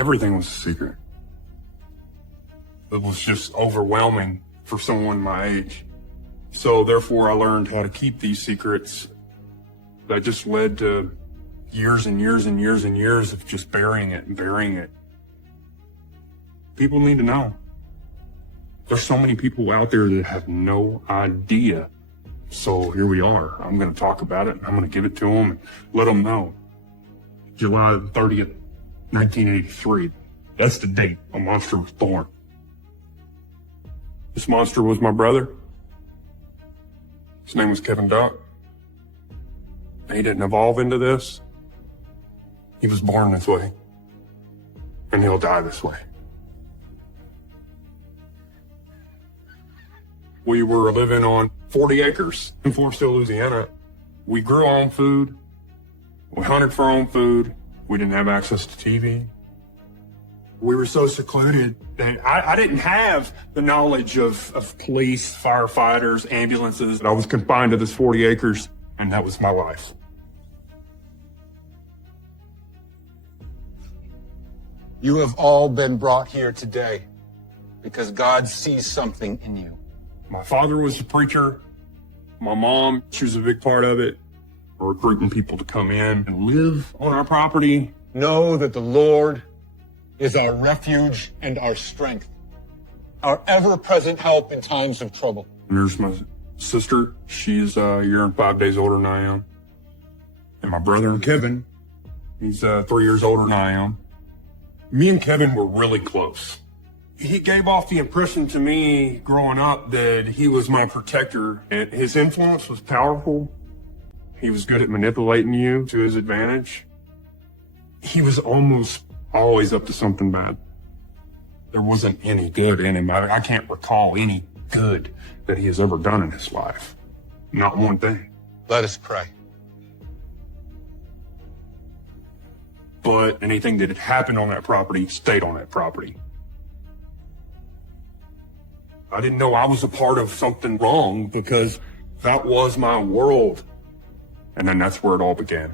Everything was a secret. It was just overwhelming for someone my age. So therefore I learned how to keep these secrets. That just led to years and years and years and years of just burying it and burying it. People need to know. There's so many people out there that have no idea. So here we are. I'm going to talk about it. I'm going to give it to them and let them know. July 30th, 1983. That's the date a monster was born. This monster was my brother. His name was Kevin Duck. He didn't evolve into this. He was born this way. And he'll die this way. We were living on 40 acres in Floresville, Louisiana. We grew our own food. We hunted for our own food. We didn't have access to TV. We were so secluded that I didn't have the knowledge of police, firefighters, ambulances. I was confined to this 40 acres, and that was my life. You have all been brought here today because God sees something in you. My father was a preacher. My mom, she was a big part of it. We're recruiting people to come in and live on our property. Know that the Lord is our refuge and our strength, our ever-present help in times of trouble. And there's my sister. She's a year and 5 days older than I am. And my brother Kevin, he's 3 years older than I am. Me and Kevin were really close. He gave off the impression to me growing up that he was my protector, and his influence was powerful. He was good at manipulating you to his advantage. He was almost always up to something bad. There wasn't any good in him. I can't recall any good that he has ever done in his life. Not one thing. Let us pray. But anything that had happened on that property stayed on that property. I didn't know I was a part of something wrong because that was my world. And then that's where it all began.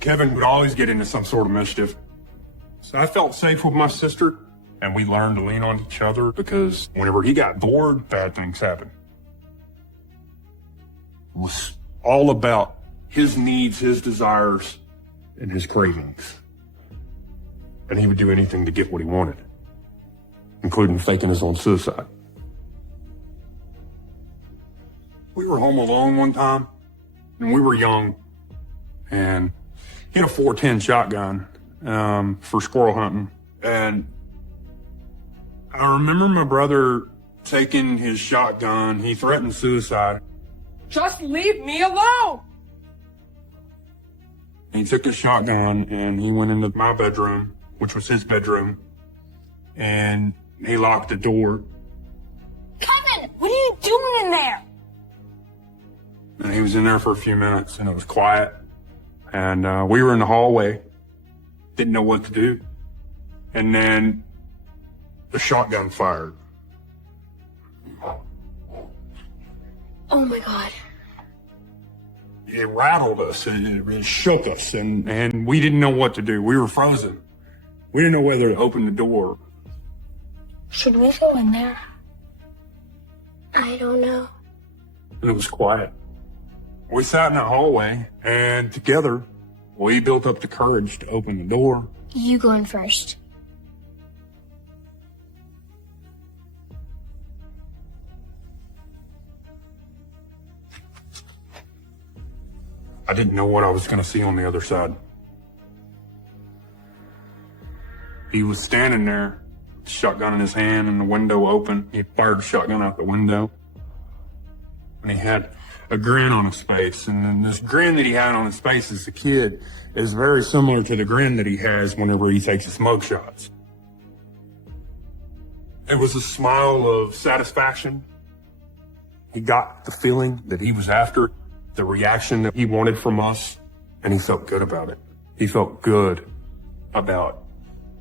Kevin would always get into some sort of mischief. So I felt safe with my sister, and we learned to lean on each other because whenever he got bored, bad things happened. It was all about his needs, his desires, and his cravings. And he would do anything to get what he wanted, including faking his own suicide. We were home alone one time, and we were young, and he had a 410 shotgun for squirrel hunting. And I remember my brother taking his shotgun. He threatened suicide. Just leave me alone! He took his shotgun and he went into my bedroom, which was his bedroom, and he locked the door. Kevin, what are you doing in there? And he was in there for a few minutes, and it was quiet. And we were in the hallway, didn't know what to do. And then the shotgun fired. Oh my God. It rattled us, it shook us, and we didn't know what to do. We were frozen. We didn't know whether to open the door. Should we go in there? I don't know. And it was quiet. We sat in the hallway, and together, we built up the courage to open the door. You go in first. I didn't know what I was going to see on the other side. He was standing there, shotgun in his hand and the window open. He fired the shotgun out the window. And he had a grin on his face. And then this grin that he had on his face as a kid is very similar to the grin that he has whenever he takes his mug shots. It was a smile of satisfaction. He got the feeling that he was after, the reaction that he wanted from us, and he felt good about it. He felt good about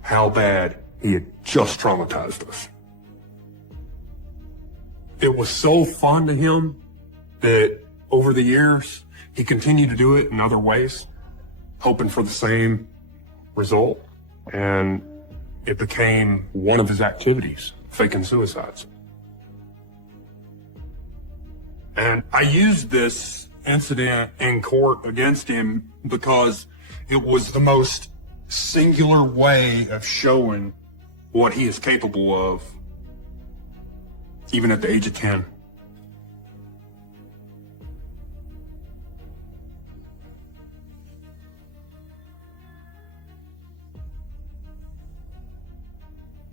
how bad he had just traumatized us. it was so fun to him that over the years, he continued to do it in other ways, hoping for the same result. And it became one of his activities, faking suicides. And I used this incident in court against him because it was the most singular way of showing what he is capable of, even at the age of 10.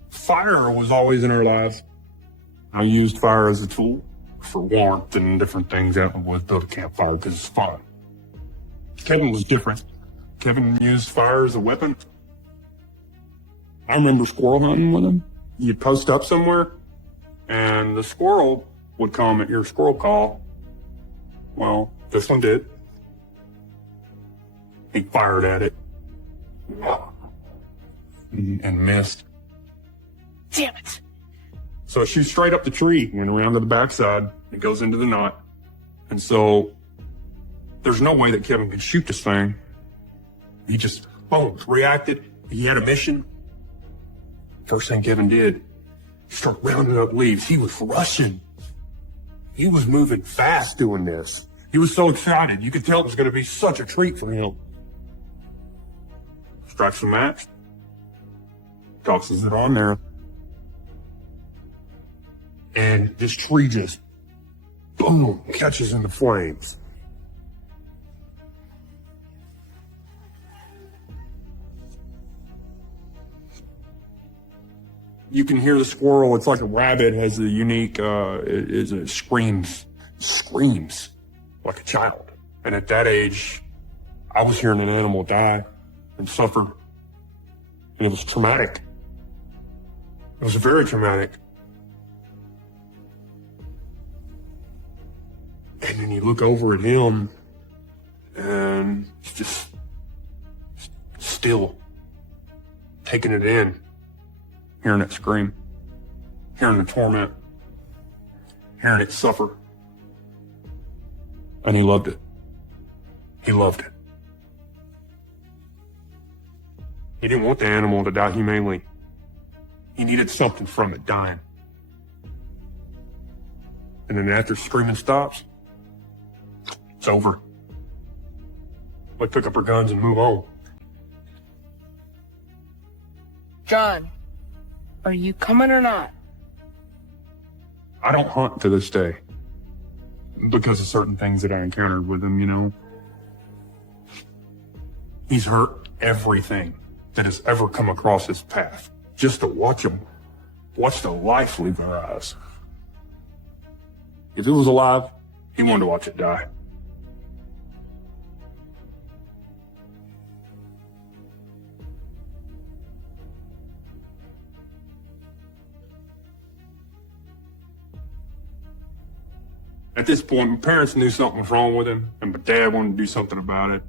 Fire was always in our lives. I used fire as a tool for warmth and different things. That was build a campfire because it's fun. Kevin was different. Kevin used fire as a weapon. I remember squirrel hunting with him. You'd post up somewhere, and the squirrel would come at your squirrel call. Well, this one did. He fired at it and missed. Damn it. So it shoots straight up the tree, went around to the backside, it goes into the knot. And so there's no way that Kevin could shoot this thing. He just, boom, reacted. He had a mission. First thing Kevin did, start rounding up leaves. He was rushing. He was moving fast doing this. He was so excited. You could tell it was going to be such a treat for him. Strikes a match. Tosses it on there. And this tree just, boom, catches in the flames. You can hear the squirrel. It's like a rabbit has a unique, it screams like a child. And at that age, I was hearing an animal die and suffer. And it was traumatic. It was very traumatic. And then you look over at him, and he's just still taking it in, hearing it scream, hearing the torment, hearing it suffer. And he loved it. He loved it. He didn't want the animal to die humanely. He needed something from it dying. And then after screaming stops, it's over. We pick up our guns and move on. John, are you coming or not? I don't hunt to this day because of certain things that I encountered with him, you know. He's hurt everything that has ever come across his path. Just to watch him, watch the life leave our eyes. If it was alive, he wanted to watch it die. At this point, my parents knew something was wrong with him, and my dad wanted to do something about it.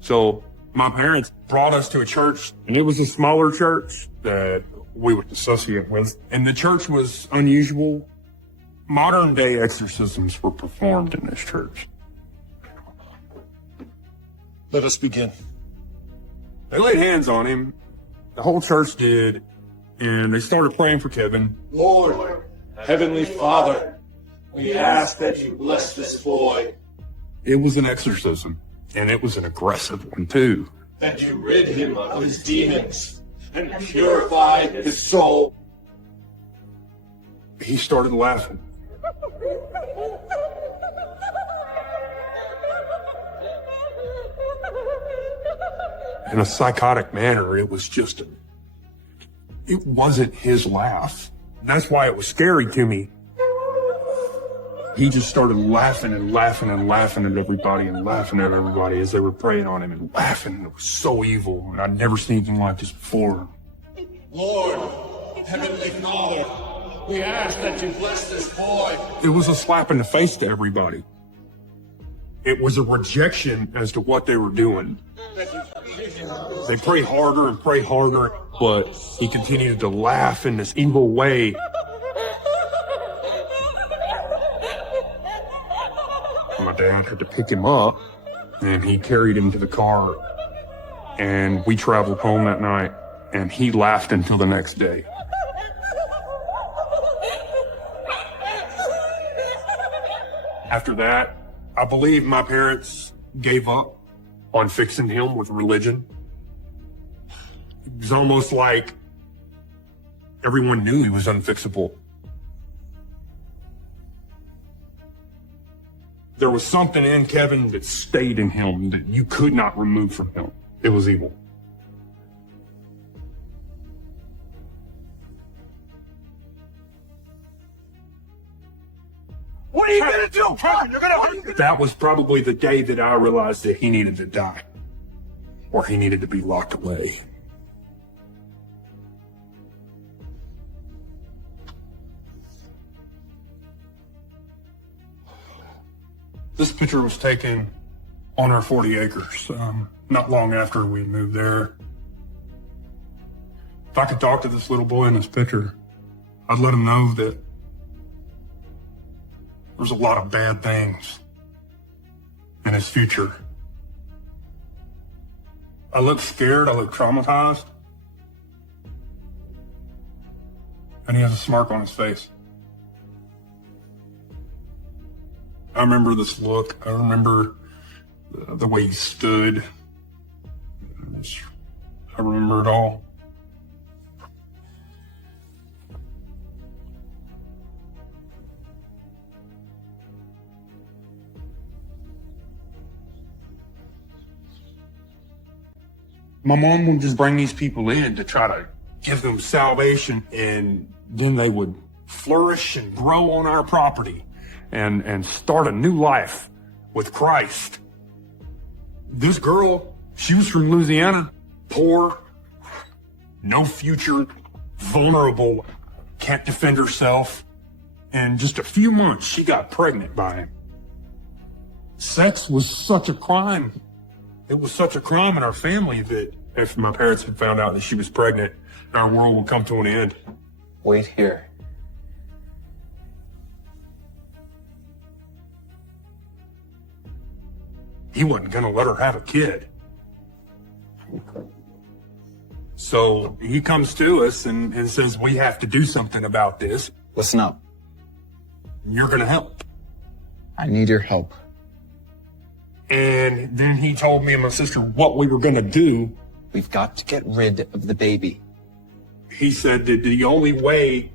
So my parents brought us to a church, and it was a smaller church that we would associate with. And the church was unusual. Modern day exorcisms were performed in this church. Let us begin. They laid hands on him. The whole church did. And they started praying for Kevin. Lord, Heavenly Father, we ask that you bless this boy, It was an exorcism. And it was an aggressive one, too. that you rid him of his demons and purify his soul. He started laughing. In a psychotic manner, it was just, it wasn't his laugh. That's why it was scary to me. He just started laughing and laughing and laughing at everybody and laughing at everybody as they were praying on him and laughing. It was so evil. And I'd never seen anything like this before. Lord, Heavenly Father, we ask that you bless this boy. It was a slap in the face to everybody. It was a rejection as to what they were doing. They prayed harder, but he continued to laugh in this evil way. my dad had to pick him up, and he carried him to the car, and we traveled home that night, and he laughed until the next day. After that, I believe my parents gave up on fixing him with religion. It was almost like everyone knew he was unfixable. There was something in Kevin that stayed in him that you could not remove from him. It was evil. What are you gonna do? Kevin, you're gonna hurt me. That was probably the day that I realized that he needed to die. Or he needed to be locked away. This picture was taken on our 40 acres, not long after we moved there. If I could talk to this little boy in this picture, I'd let him know that there's a lot of bad things in his future. I look scared, I look traumatized, and he has a smirk on his face. I remember this look. I remember the way he stood. I remember it all. My mom would just bring these people in to try to give them salvation, and then they would flourish and grow on our property and start a new life with Christ. This girl, she was from Louisiana, poor, no future, vulnerable, can't defend herself. And just a few months, she got pregnant by him. Sex was such a crime. It was such a crime in our family that if my parents had found out that she was pregnant, our world would come to an end. Wait here. He wasn't gonna let her have a kid. So he comes to us and says, we have to do something about this. Listen up. You're gonna help. I need your help. And then he told me and my sister what we were gonna do. We've got to get rid of the baby. He said that the only way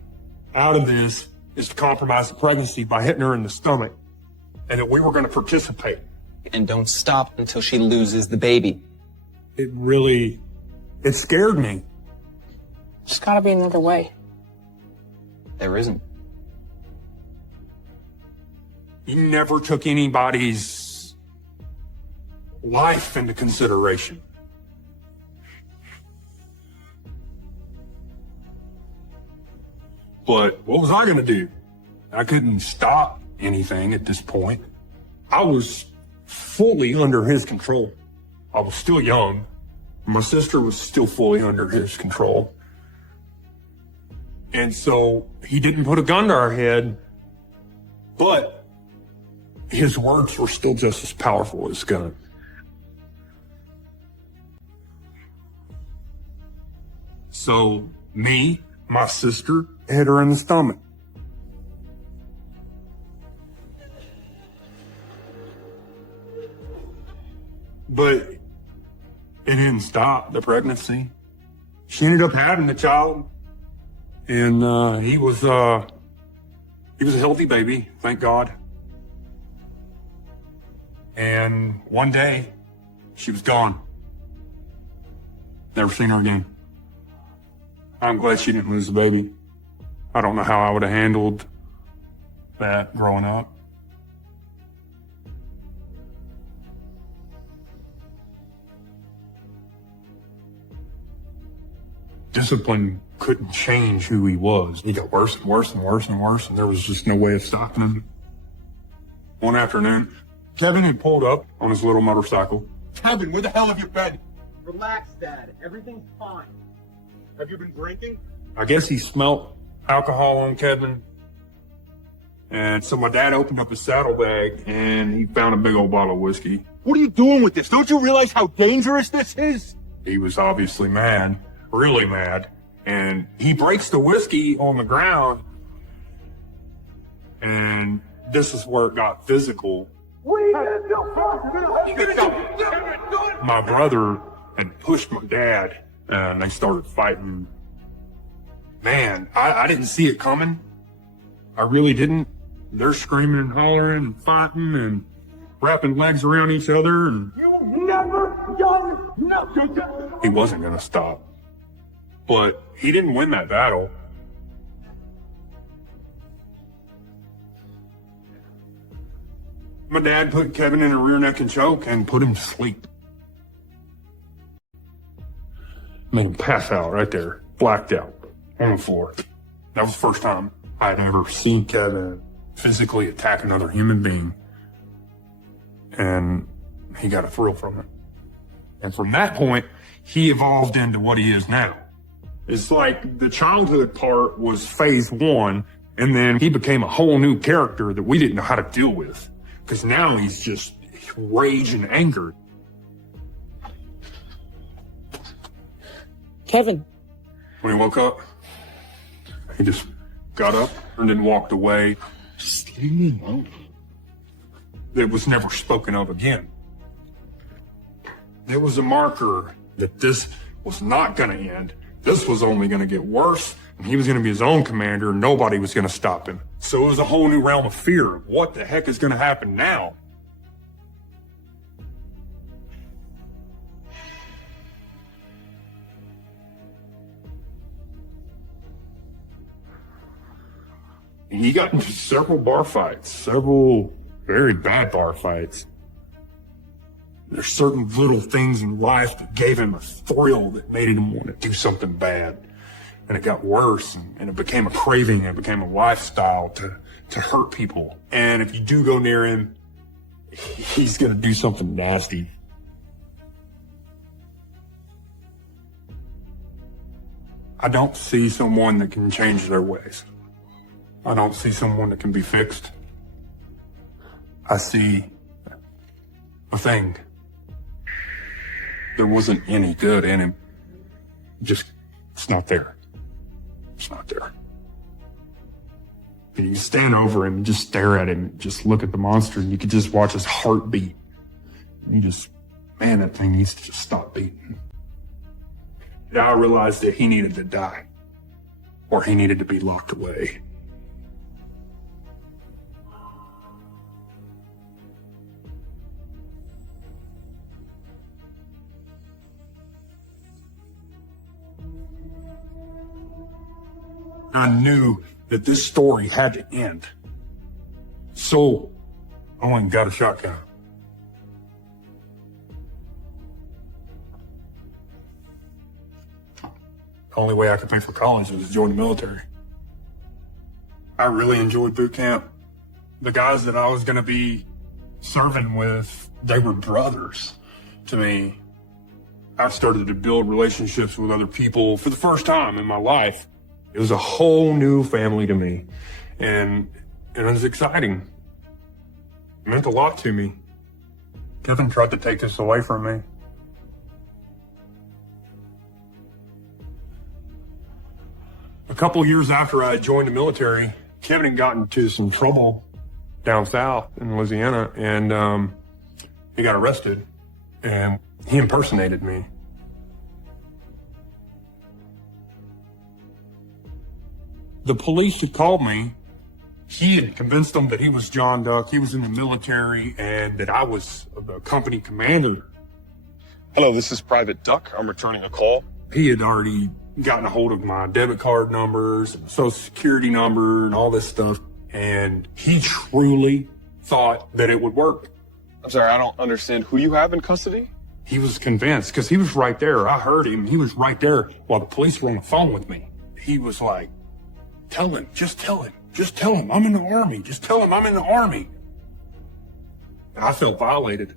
out of this is to compromise the pregnancy by hitting her in the stomach, and that we were gonna participate. And don't stop until she loses the baby. It scared me. There's gotta be another way. There isn't. He never took anybody's life into consideration. But what was I gonna do? I couldn't stop anything at this point. I was fully under his control. I was still young. My sister was still fully under his control. And so he didn't put a gun to our head, but his words were still just as powerful as gun. So me, my sister, hit her in the stomach. But it didn't stop the pregnancy. She ended up having the child, and he was a healthy baby, thank God. And one day, she was gone. Never seen her again. I'm glad she didn't lose the baby. I don't know how I would have handled that growing up. Discipline couldn't change who he was. He got worse and worse and worse and worse, and there was just no way of stopping him. One afternoon, Kevin had pulled up on his little motorcycle. Kevin, where the hell have you been? Relax, Dad. Everything's fine. Have you been drinking? I guess he smelt alcohol on Kevin, And so my dad opened up his saddlebag and he found a big old bottle of whiskey. What are you doing with this? Don't you realize how dangerous this is? He was obviously mad, really mad. And he breaks the whiskey on the ground. And this is where it got physical. My brother had pushed my dad and they started fighting. Man, I didn't see it coming. I really didn't. They're screaming and hollering and fighting and wrapping legs around each other, and he wasn't gonna stop. But he didn't win that battle. My dad put Kevin in a rear neck and choke and put him to sleep. Made him pass out right there, blacked out on the floor. That was the first time I had ever seen Kevin physically attack another human being. And he got a thrill from it. And from that point, he evolved into what he is now. It's like the childhood part was phase one, and then he became a whole new character that we didn't know how to deal with. Because now he's just rage and anger. Kevin. When he woke up, he just got up and then walked away. Just leave me alone. It was never spoken of again. It was a marker that this was not going to end. This was only going to get worse, and he was going to be his own commander, and nobody was going to stop him. So it was a whole new realm of fear of what the heck is going to happen now. And he got into several bar fights, several very bad bar fights. There's certain little things in life that gave him a thrill that made him want to do something bad. And it got worse, and it became a craving, and it became a lifestyle to hurt people. And if you do go near him, he's going to do something nasty. I don't see someone that can change their ways. I don't see someone that can be fixed. I see a thing. There wasn't any good in him. Just, it's not there. It's not there. And you stand over him and just stare at him and just look at the monster, and you could just watch his heart beat. And you just, man, that thing needs to just stop beating. And I realized that he needed to die, or he needed to be locked away. I knew that this story had to end. So I went and got a shotgun. The only way I could pay for college was to join the military. I really enjoyed boot camp. The guys that I was going to be serving with, they were brothers to me. I started to build relationships with other people for the first time in my life. It was a whole new family to me, and it was exciting. It meant a lot to me. Kevin tried to take this away from me. A couple of years after I joined the military, Kevin had gotten into some trouble down south in Louisiana, and he got arrested, and he impersonated me. The police had called me. He had convinced them that he was John Duck, he was in the military, and that I was the company commander. Hello, this is Private Duck. I'm returning a call. He had already gotten a hold of my debit card numbers, social security number, and all this stuff, and he truly thought that it would work. I'm sorry, I don't understand. Who you have in custody? He was convinced, because he was right there. I heard him. He was right there while the police were on the phone with me. He was like, tell him, just tell him, just tell him I'm in the Army. Just tell him I'm in the Army. And I felt violated.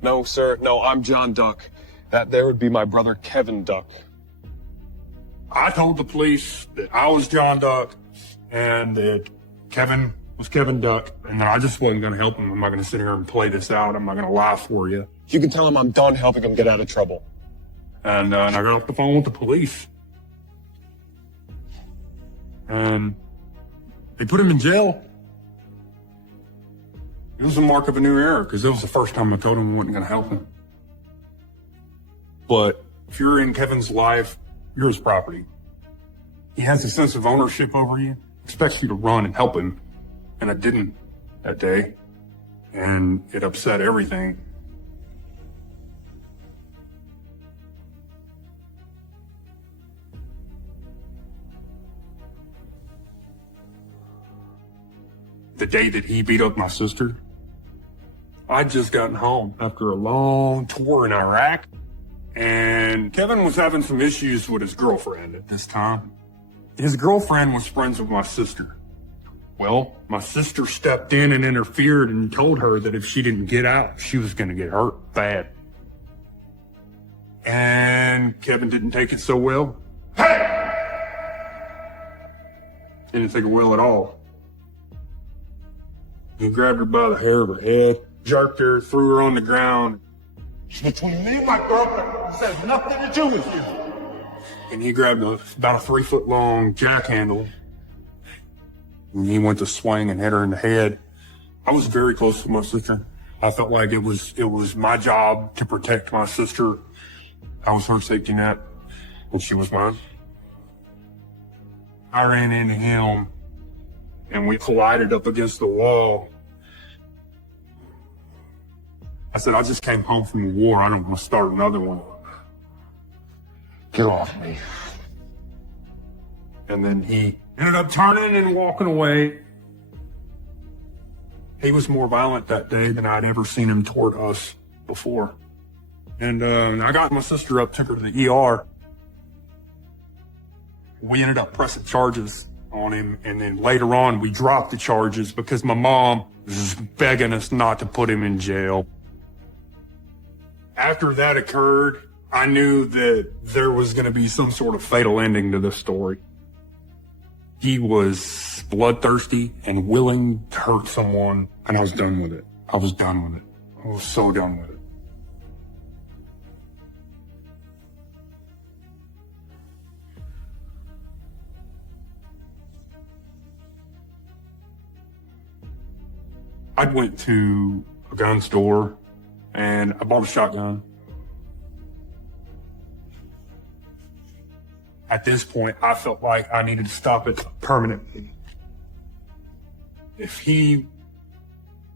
No, sir. No, I'm John Duck. That there would be my brother, Kevin Duck. I told the police that I was John Duck and that Kevin was Kevin Duck, and that I just wasn't going to help him. I'm not going to sit here and play this out. I'm not going to lie for you. You can tell him I'm done helping him get out of trouble. And I got off the phone with the police. And they put him in jail. It was a mark of a new era, because it was the first time I told him I wasn't going to help him. But if you're in Kevin's life, you're his property. He has a sense of ownership over you, expects you to run and help him. And I didn't that day. And it upset everything. The day that he beat up my sister, I'd just gotten home after a long tour in Iraq. And Kevin was having some issues with his girlfriend at this time. His girlfriend was friends with my sister. Well, my sister stepped in and interfered and told her that if she didn't get out, she was going to get hurt bad. And Kevin didn't take it so well. Hey! Didn't take it well at all. He grabbed her by the hair of her head, jerked her, threw her on the ground. It's between me and my girlfriend. This has nothing to do with you. And he grabbed about a 3-foot long jack handle. And he went to swing and hit her in the head. I was very close to my sister. I felt like it was my job to protect my sister. I was her safety net, and she was mine. I ran into him, and we collided up against the wall. I said, I just came home from the war. I don't want to start another one. Get off me. And then he ended up turning and walking away. He was more violent that day than I'd ever seen him toward us before. And I got my sister up, took her to the ER. We ended up pressing charges on him, and then later on we dropped the charges because my mom was begging us not to put him in jail. After that occurred, I knew that there was going to be some sort of fatal ending to this story. He was bloodthirsty and willing to hurt someone, and I was done with it. I was done with it. I was so done with it. I went to a gun store and I bought a shotgun. At this point, I felt like I needed to stop it permanently. If he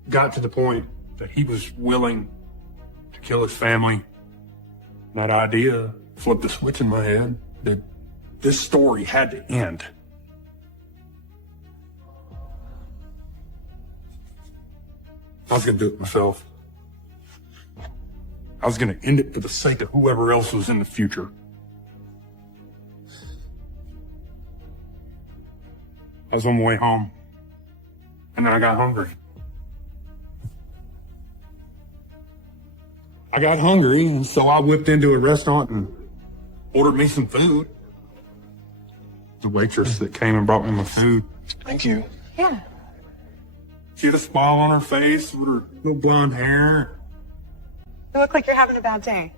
got to the point that he was willing to kill his family, that idea flipped the switch in my head that this story had to end. I was going to do it myself. I was going to end it for the sake of whoever else was in the future. I was on my way home, and then I got hungry. And so I whipped into a restaurant and ordered me some food. The waitress that came and brought me my food. Thank you. Yeah. She had a smile on her face with her little blonde hair. You look like you're having a bad day.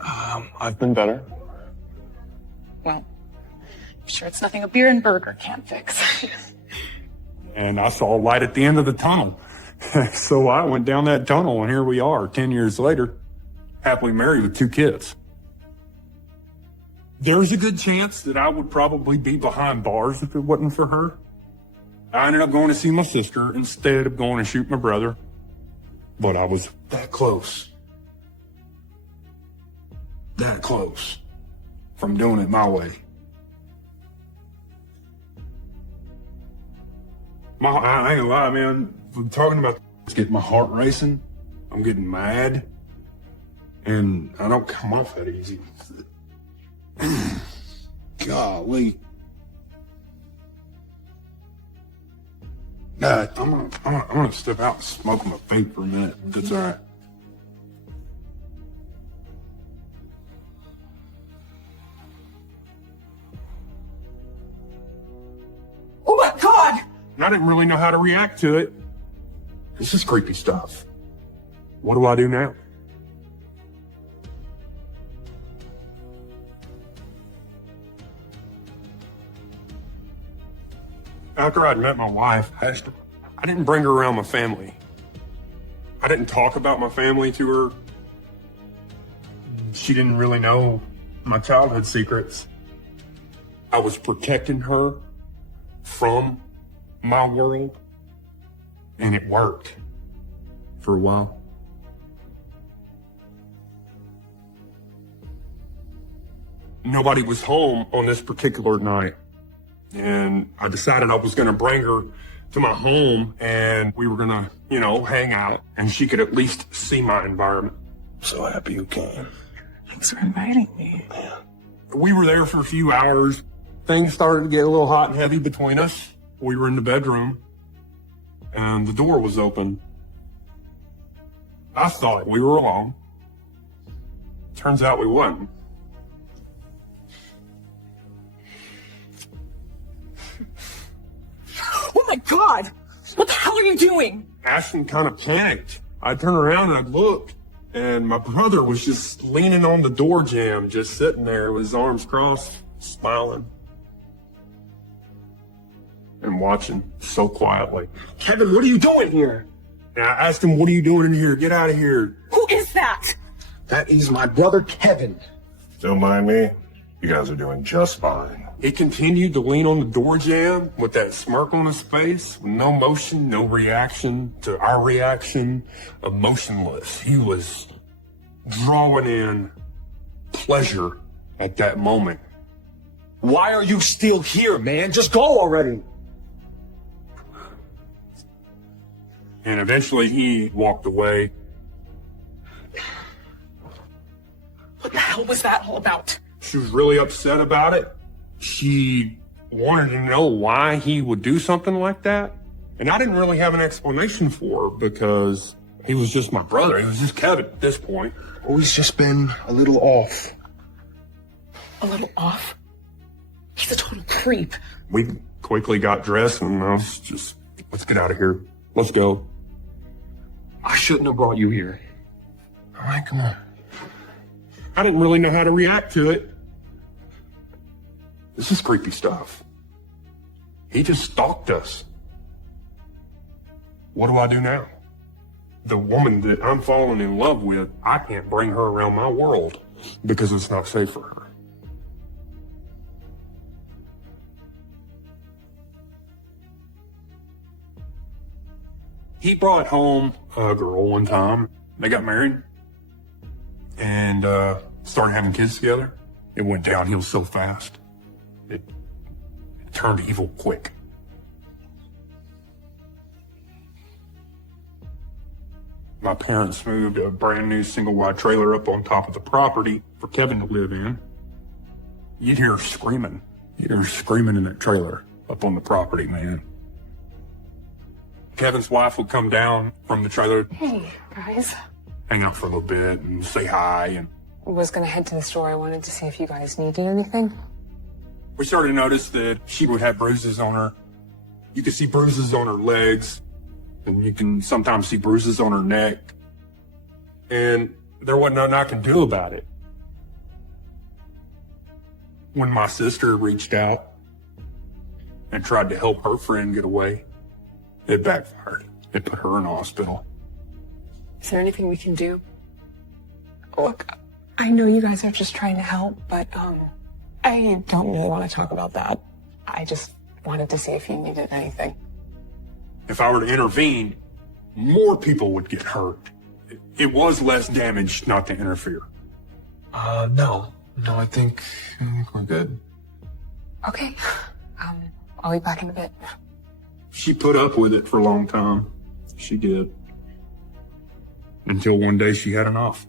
I've been better. Well, I'm sure it's nothing a beer and burger can't fix. And I saw a light at the end of the tunnel. So I went down that tunnel, and here we are, 10 years later, happily married with 2 kids. There's a good chance that I would probably be behind bars if it wasn't for her. I ended up going to see my sister instead of going to shoot my brother. But I was that close. That close from doing it my way. I ain't gonna lie, man. I'm talking about it's getting my heart racing. I'm getting mad. And I don't come off that easy. Golly. I'm gonna step out and smoke my vape for a minute. That's all right. I didn't really know how to react to it. This is creepy stuff. What do I do now? After I'd met my wife, I didn't bring her around my family. I didn't talk about my family to her. She didn't really know my childhood secrets. I was protecting her from my world, and it worked for a while. Nobody was home on this particular night, and I decided I was going to bring her to my home, and we were going to, hang out, and she could at least see my environment. So happy you came. Thanks for inviting me. We were there for a few hours. Things started to get a little hot and heavy between us. We were in the bedroom, and the door was open. I thought we were alone. Turns out we wasn't. Oh my God! What the hell are you doing? Ashton kind of panicked. I turned around and I looked, and my brother was just leaning on the door jamb, just sitting there with his arms crossed, smiling and watching so quietly. Kevin, what are you doing here? And I asked him, "What are you doing in here? Get out of here." Who is that? That is my brother Kevin. Don't mind me. You guys are doing just fine. He continued to lean on the door jamb with that smirk on his face, with no motion, no reaction to our reaction, emotionless. He was drawing in pleasure at that moment. Why are you still here, man? Just go already. And eventually he walked away. What the hell was that all about? She was really upset about it. She wanted to know why he would do something like that. And I didn't really have an explanation for her because he was just my brother. He was just Kevin at this point. Always just been a little off. A little off? He's a total creep. We quickly got dressed and I was just, let's get out of here. Let's go. I shouldn't have brought you here. All right, come on. I didn't really know how to react to it. This is creepy stuff. He just stalked us. What do I do now? The woman that I'm falling in love with, I can't bring her around my world because it's not safe for her. He brought home a girl one time. They got married and started having kids together. It went downhill so fast. It turned evil quick. My parents moved a brand new single wide trailer up on top of the property for Kevin to live in. You'd hear her screaming. You'd hear her screaming in that trailer up on the property, man. Kevin's wife would come down from the trailer, Hey, guys. hang out for a little bit and say hi. And I was gonna head to the store. I wanted to see if you guys needed anything. we started to notice that she would have bruises on her. You could see bruises on her legs, and you can sometimes see bruises on her neck. And there wasn't nothing I could do about it. When my sister reached out and tried to help her friend get away, it backfired. It put her in the hospital. Is there anything we can do? Look, I know you guys are just trying to help, but I don't really want to talk about that. I just wanted to see if you needed anything. If I were to intervene, more people would get hurt. It was less damage not to interfere. No, I think we're good. Okay. I'll be back in a bit. She put up with it for a long time. She did. Until one day she had enough.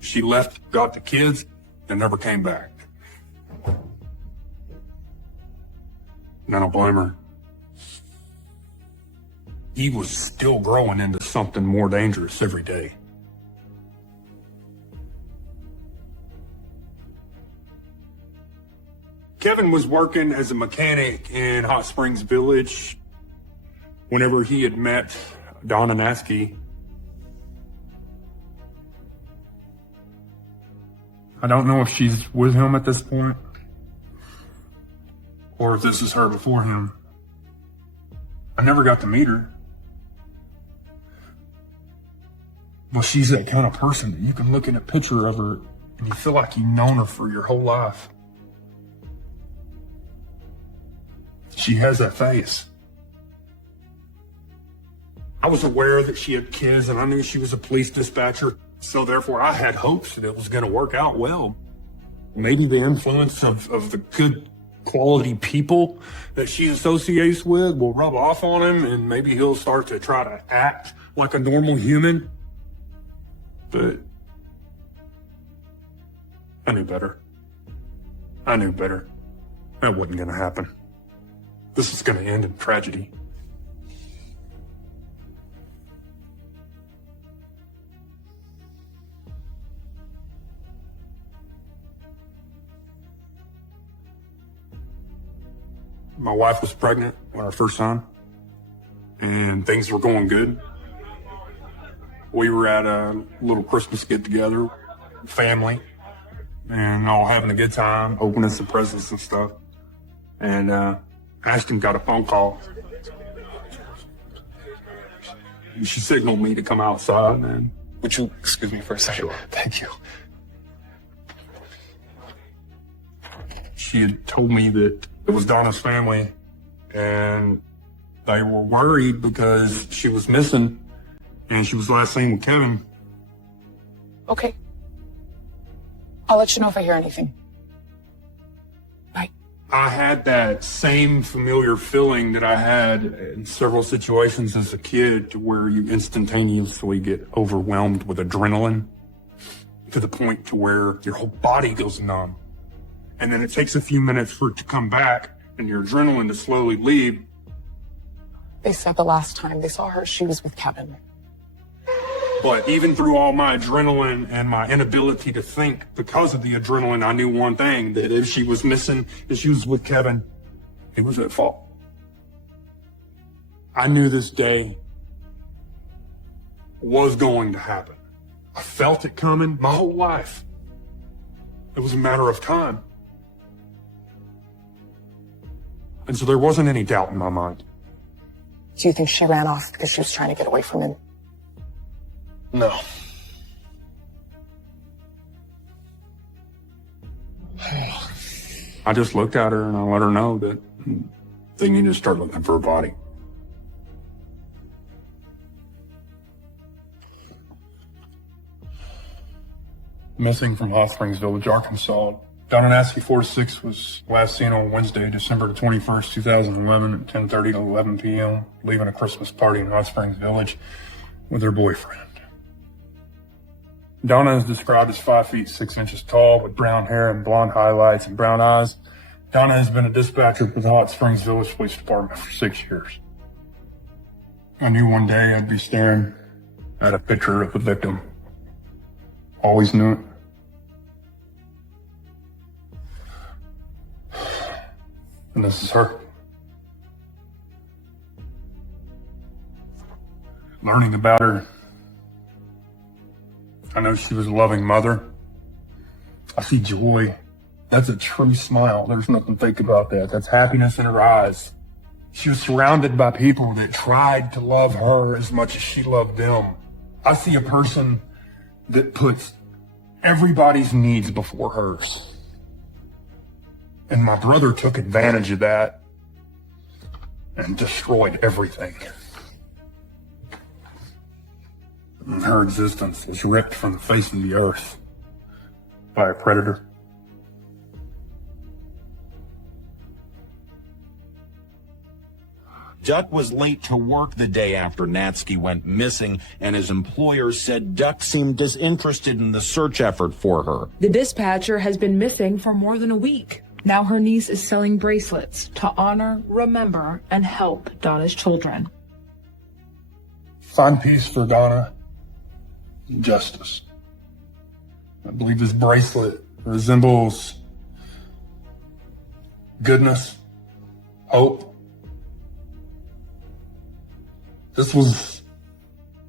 She left, got the kids, and never came back. And I don't blame her. He was still growing into something more dangerous every day. Kevin was working as a mechanic in Hot Springs Village whenever he had met Donna Nasky. I don't know if she's with him at this point, or if this is her before him. I never got to meet her. But she's that kind of person that you can look at a picture of her and you feel like you've known her for your whole life. She has that face. I was aware that she had kids and I knew she was a police dispatcher, so therefore I had hopes that it was going to work out well. Maybe the influence of the good quality people that she associates with will rub off on him, and maybe he'll start to try to act like a normal human. But I knew better. I knew better. That wasn't going to happen. This is going to end in tragedy. My wife was pregnant with our first son, and things were going good. We were at a little Christmas get-together, family, and all having a good time, opening some presents and stuff. And Ashton got a phone call. She signaled me to come outside, and Would you excuse me for a second? Sure. Thank you. she had told me that it was Donna's family, and they were worried because she was missing, and she was last seen with Kevin. Okay. I'll let you know if I hear anything. Bye. I had that same familiar feeling that I had in several situations as a kid, to where you instantaneously get overwhelmed with adrenaline to the point to where your whole body goes numb. And then it takes a few minutes for it to come back and your adrenaline to slowly leave. They said the last time they saw her, she was with Kevin. But even through all my adrenaline and my inability to think because of the adrenaline, I knew one thing, that if she was missing, if she was with Kevin, it was at fault. I knew this day was going to happen. I felt it coming my whole life. It was a matter of time. And so there wasn't any doubt in my mind. Do you think she ran off because she was trying to get away from him? No. I just looked at her and I let her know that they need to start looking for a body. Missing from Hot Springs Village, Arkansas. Donna Nasky 46 was last seen on Wednesday, December the 21st, 2011 at 10:30 to 11 p.m., leaving a Christmas party in Hot Springs Village with her boyfriend. Donna is described as 5 feet 6 inches tall, with brown hair and blonde highlights and brown eyes. Donna has been a dispatcher for the Hot Springs Village Police Department for 6 years. I knew one day I'd be staring at a picture of the victim. Always knew it. And this is her. Learning about her, I know she was a loving mother. I see joy. That's a true smile. There's nothing fake about that. That's happiness in her eyes. She was surrounded by people that tried to love her as much as she loved them. I see a person that puts everybody's needs before hers. And my brother took advantage of that and destroyed everything. And her existence was ripped from the face of the earth by a predator. Duck was late to work the day after Nasky went missing, and his employer said Duck seemed disinterested in the search effort for her. The dispatcher has been missing for more than a week. Now her niece is selling bracelets to honor, remember, and help Donna's children. Find peace for Donna and justice. I believe this bracelet resembles goodness, hope. This was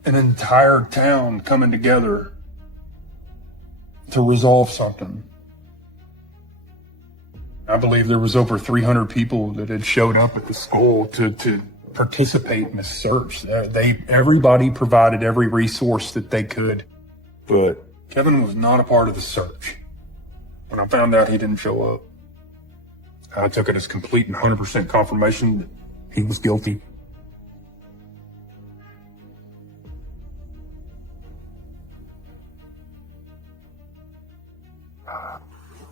an entire town coming together to resolve something. I believe there was over 300 people that had showed up at the school to participate in this search. Everybody provided every resource that they could, but Kevin was not a part of the search. When I found out he didn't show up, I took it as complete and 100% confirmation that he was guilty.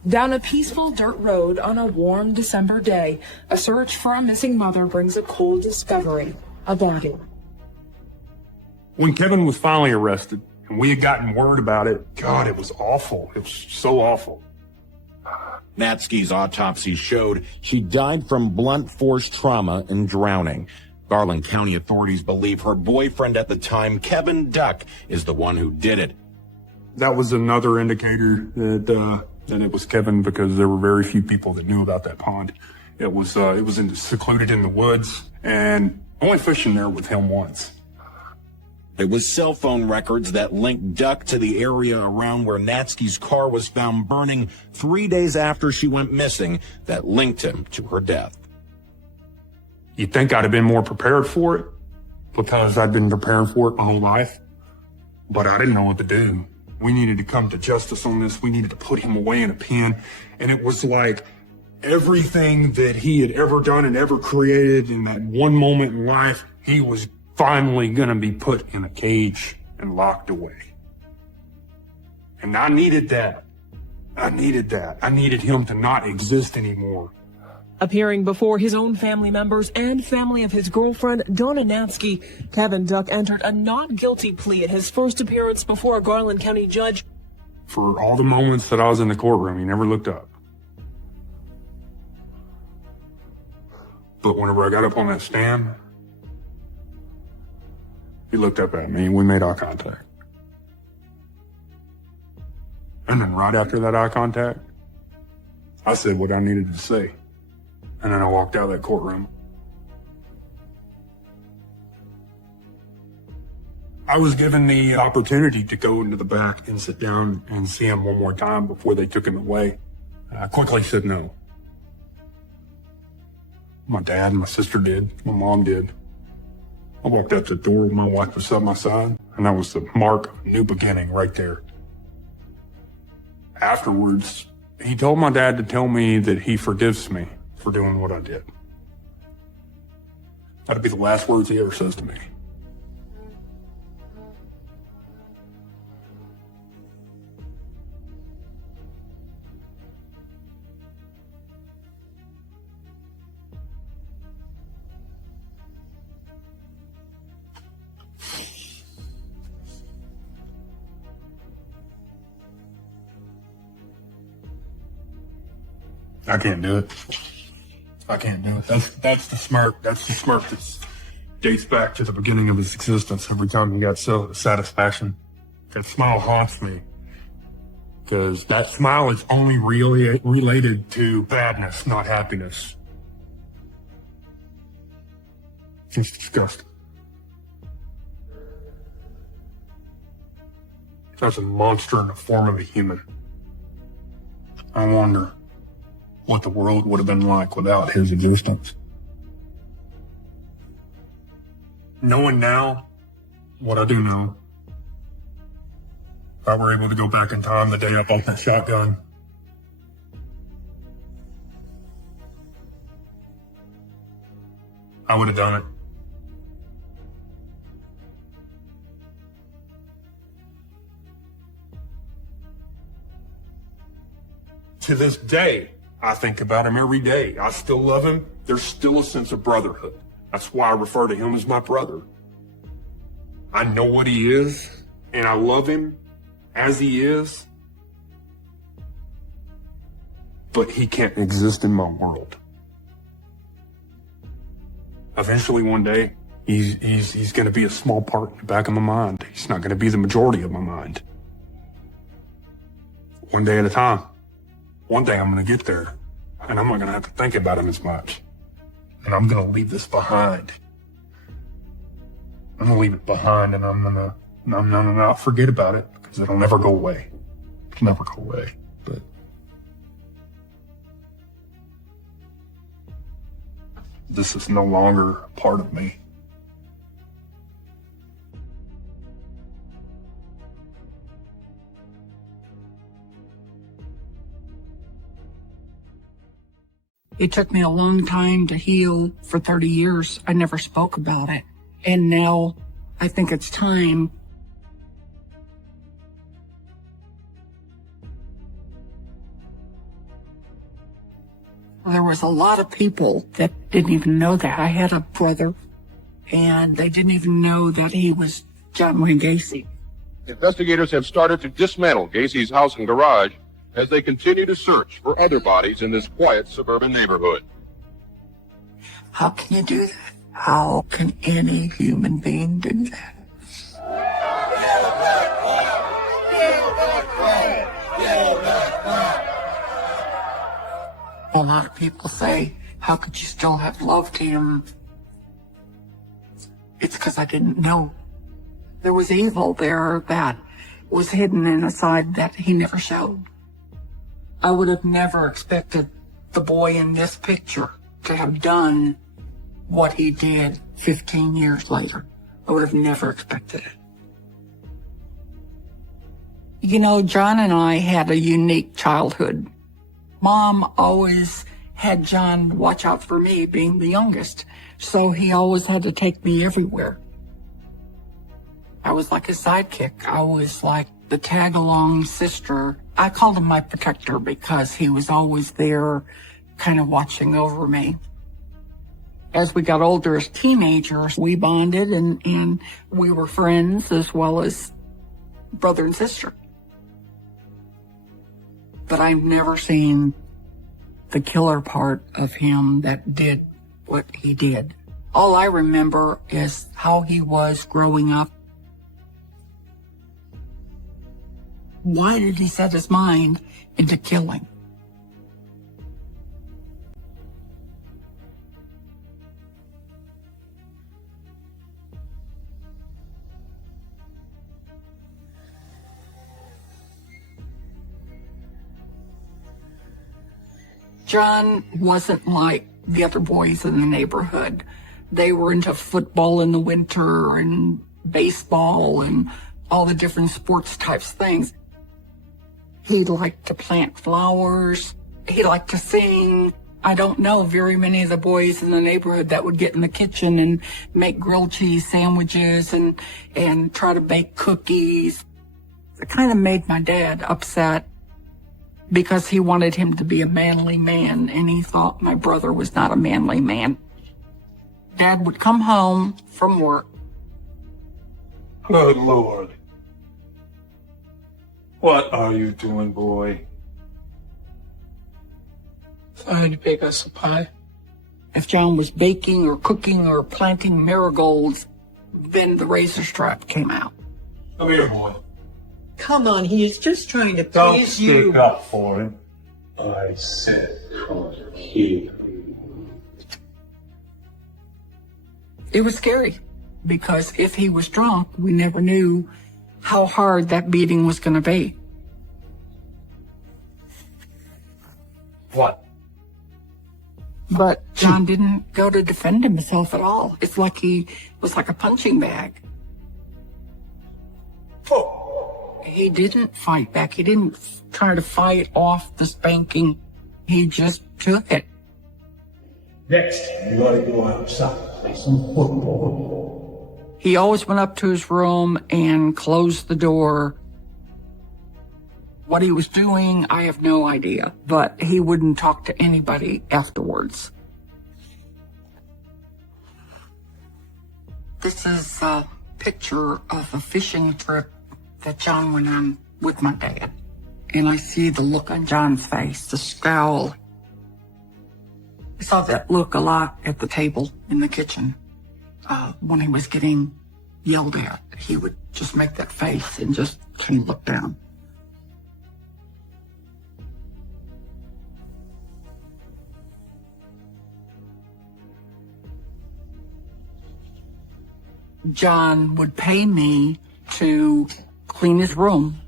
Down a peaceful dirt road on a warm December day, a search for a missing mother brings a cold discovery: a body. When Kevin was finally arrested, and we had gotten word about it, God, it was awful. It was so awful. Natsky's autopsy showed she died from blunt force trauma and drowning. Garland County authorities believe her boyfriend at the time, Kevin Duck, is the one who did it. That was another indicator that it was Kevin, because there were very few people that knew about that pond. It was secluded in the woods, and only fishing there with him once. It was cell phone records that linked Duck to the area around where Natsky's car was found burning 3 days after she went missing that linked him to her death. You'd think I'd have been more prepared for it, because I'd been preparing for it my whole life, but I didn't know what to do. We needed to come to justice on this. We needed to put him away in a pen. And it was like everything that he had ever done and ever created in that one moment in life, he was finally going to be put in a cage and locked away. And I needed that. I needed him to not exist anymore. Appearing before his own family members and family of his girlfriend, Donna Natsky, Kevin Duck entered a not guilty plea at his first appearance before a Garland County judge. For all the moments that I was in the courtroom, he never looked up. But whenever I got up on that stand, he looked up at me and we made eye contact. And then right after that eye contact, I said what I needed to say. And then I walked out of that courtroom. I was given the opportunity to go into the back and sit down and see him one more time before they took him away. I quickly said no. My dad and my sister did. My mom did. I walked out the door, my wife was at my side, and that was the mark of a new beginning right there. Afterwards, he told my dad to tell me that he forgives me for doing what I did. That'd be the last words he ever says to me. I can't do it. I can't do it. That's the smirk. That's the smirk that dates back to the beginning of his existence. Every time he got satisfaction, that smile haunts me. Because that smile is only really related to sadness, not happiness. It's disgusting. That's a monster in the form of a human. I wonder what the world would have been like without his existence. Knowing now what I do know, if I were able to go back in time the day I bought that shotgun, I would have done it. To this day, I think about him every day. I still love him. There's still a sense of brotherhood. That's why I refer to him as my brother. I know what he is, and I love him as he is, but he can't exist in my world. Eventually, one day, he's going to be a small part in the back of my mind. He's not going to be the majority of my mind. One day at a time. One day I'm going to get there. And I'm not going to have to think about him as much. And I'm going to leave this behind. I'm going to leave it behind, and I'm going to not forget about it, because it'll never go away. It'll never go away. But this is no longer a part of me. It took me a long time to heal. For 30 years, I never spoke about it. And now I think it's time. There was a lot of people that didn't even know that. I had a brother, and they didn't even know that he was John Wayne Gacy. Investigators have started to dismantle Gacy's house and garage as they continue to search for other bodies in this quiet suburban neighborhood. How can you do that? How can any human being do that? A lot of people say, how could you still have loved him? It's because I didn't know. There was evil there that was hidden in a side that he never showed. I would have never expected the boy in this picture to have done what he did 15 years later. I would have never expected it. You know, John and I had a unique childhood. Mom always had John watch out for me, being the youngest, so he always had to take me everywhere. I was like his sidekick. I was like the tag-along sister. I called him my protector because he was always there, kind of watching over me. As we got older as teenagers, we bonded and we were friends as well as brother and sister. But I've never seen the killer part of him that did what he did. All I remember is how he was growing up. Why did he set his mind into killing? John wasn't like the other boys in the neighborhood. They were into football in the winter and baseball and all the different sports types things. He liked to plant flowers. He liked to sing. I don't know very many of the boys in the neighborhood that would get in the kitchen and make grilled cheese sandwiches and try to bake cookies. It kind of made my dad upset because he wanted him to be a manly man, and he thought my brother was not a manly man. Dad would come home from work. Good Lord. What are you doing, boy? Trying to bake us a pie. If John was baking or cooking or planting marigolds, then the razor strap came out. Come here, boy. Come on, he is just trying to Don't please you. stick up for him. I said come here. It was scary because if he was drunk, we never knew how hard that beating was going to be. What? But John didn't go to defend himself at all. It's like he was like a punching bag. He didn't fight back. He didn't try to fight off the spanking. He just took it. Next, you gotta go outside and play some football. He always went up to his room and closed the door. What he was doing, I have no idea, but he wouldn't talk to anybody afterwards. This is a picture of a fishing trip that John went on with my dad. And I see the look on John's face, the scowl. I saw that look a lot at the table in the kitchen. When he was getting yelled at, he would just make that face and just kind of look down. John would pay me to clean his room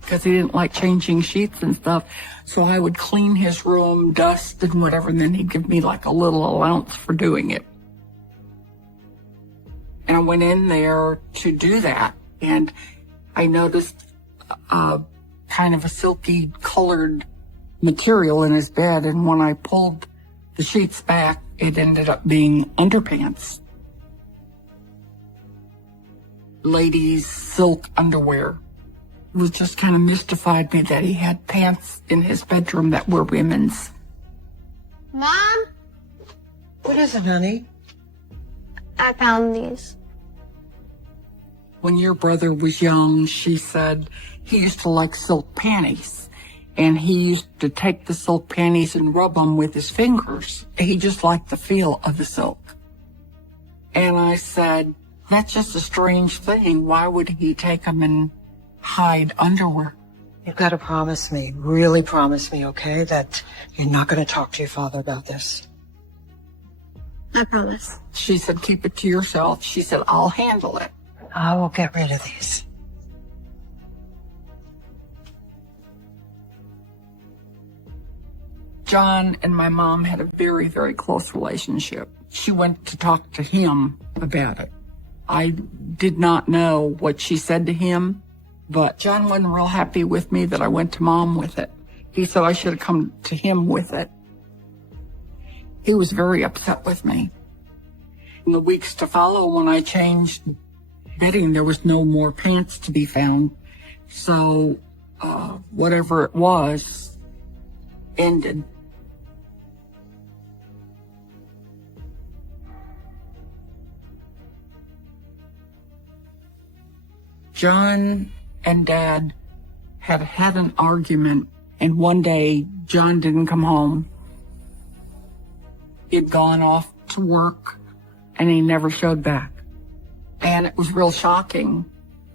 because he didn't like changing sheets and stuff. So I would clean his room, dust and whatever, and then he'd give me like a little allowance for doing it. And I went in there to do that, and I noticed kind of a silky colored material in his bed, and when I pulled the sheets back, it ended up being underpants. Ladies' silk underwear. It was just kind of mystified me that he had pants in his bedroom that were women's. Mom? What is it, honey? I found these. When your brother was young, she said he used to like silk panties. And he used to take the silk panties and rub them with his fingers. He just liked the feel of the silk. And I said, that's just a strange thing. Why would he take them and hide underwear? You've got to promise me, really promise me, okay, that you're not going to talk to your father about this. I promise. She said, keep it to yourself. She said, I'll handle it. I will get rid of these. John and my mom had a very, very close relationship. She went to talk to him about it. I did not know what she said to him, but John wasn't real happy with me that I went to mom with it. He said I should have come to him with it. He was very upset with me. In the weeks to follow, when I changed bedding, there was no more pants to be found. So whatever it was ended. John and Dad had had an argument, and one day John didn't come home. He'd gone off to work, and he never showed back. And it was real shocking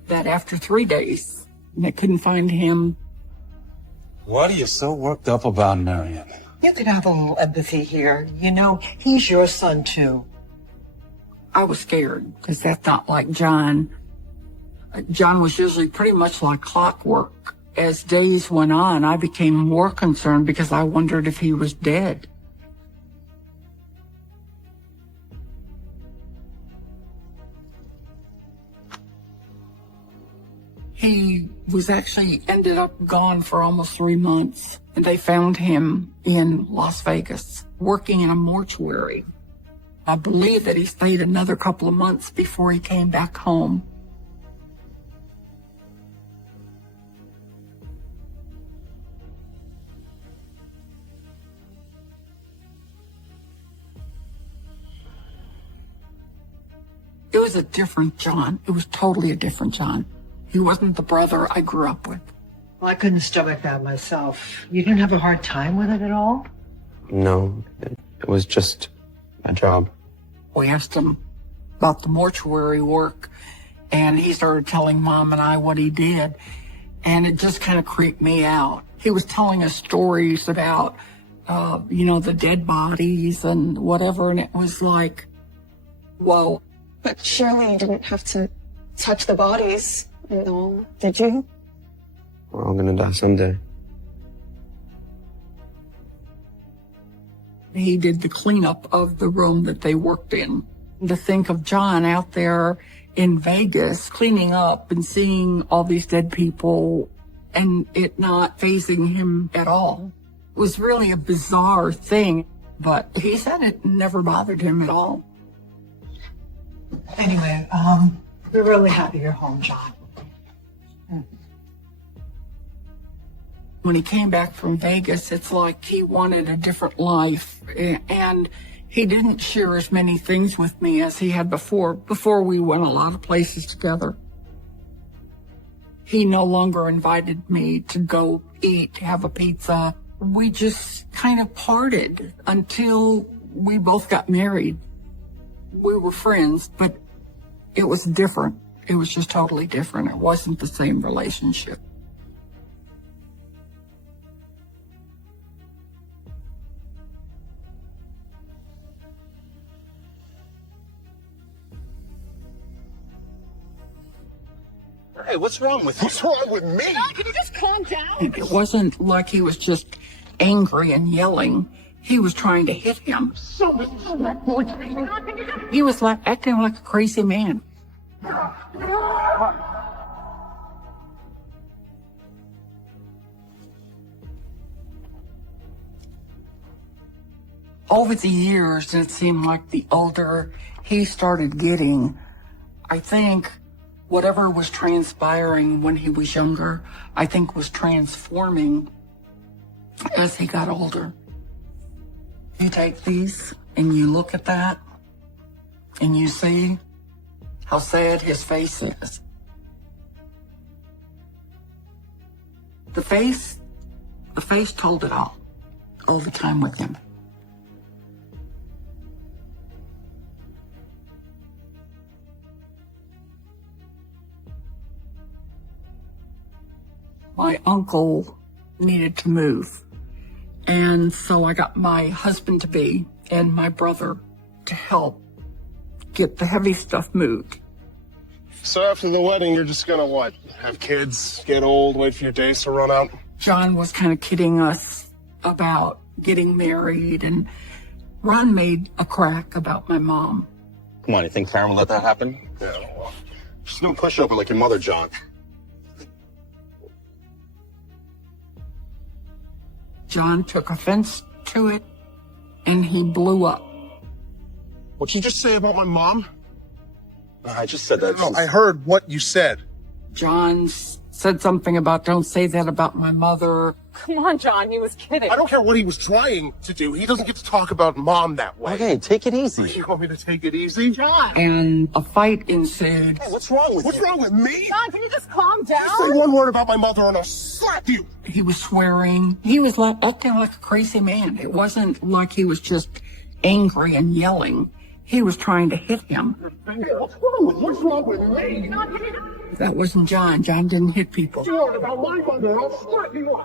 that after 3 days, they couldn't find him. What are you so worked up about, Marion? You could have a little empathy here. You know, he's your son, too. I was scared, because that's not like John. John was usually pretty much like clockwork. As days went on, I became more concerned because I wondered if he was dead. He was actually ended up gone for almost 3 months. And they found him in Las Vegas, working in a mortuary. I believe that he stayed another couple of months before he came back home. It was a different John. It was totally a different John. He wasn't the brother I grew up with. Well, I couldn't stomach that myself. You didn't have a hard time with it at all? No, it was just a job. We asked him about the mortuary work, and he started telling Mom and I what he did, and it just kind of creeped me out. He was telling us stories about, the dead bodies and whatever, and it was like, whoa. But surely you didn't have to touch the bodies and all, did you? We're all gonna die someday. He did the cleanup of the room that they worked in. To think of John out there in Vegas cleaning up and seeing all these dead people and it not fazing him at all. It was really a bizarre thing, but he said it never bothered him at all. Anyway, we're really happy you're home, John. When he came back from Vegas, it's like he wanted a different life, and he didn't share as many things with me as he had before. Before, we went a lot of places together. He no longer invited me to go eat, have a pizza. We just kind of parted until we both got married. We were friends, but it was different. It was just totally different. It wasn't the same relationship. Hey, what's wrong with you? What's wrong with me? Can you just calm down? It wasn't like he was just angry and yelling. He was trying to hit him. He was acting like a crazy man. Over the years, it seemed like the older he started getting, I think whatever was transpiring when he was younger, I think was transforming as he got older. You take these and you look at that and you see how sad his face is. The face told it all the time with him. My uncle needed to move. And so I got my husband-to-be and my brother to help get the heavy stuff moved. So after the wedding, you're just gonna what? Have kids, get old, wait for your days to run out? John was kind of kidding us about getting married, and Ron made a crack about my mom. Come on, you think Karen will let that happen? Yeah, well, she's no pushover like your mother, John. John took offense to it, and he blew up. What'd you just say about my mom? I just said that. No, I heard what you said. John said something about, don't say that about my mother. Come on, John, he was kidding. I don't care what he was trying to do. He doesn't get to talk about mom that way. Okay, take it easy. You want me to take it easy? John! And a fight ensued. Hey, what's wrong with What's you? wrong with me? John, can you just calm down? You say one word about my mother and I'll slap you. He was swearing. He was acting like a crazy man. It wasn't like he was just angry and yelling. He was trying to hit him. What's wrong with me? That wasn't John. John didn't hit people. About my mother, I'll slap you.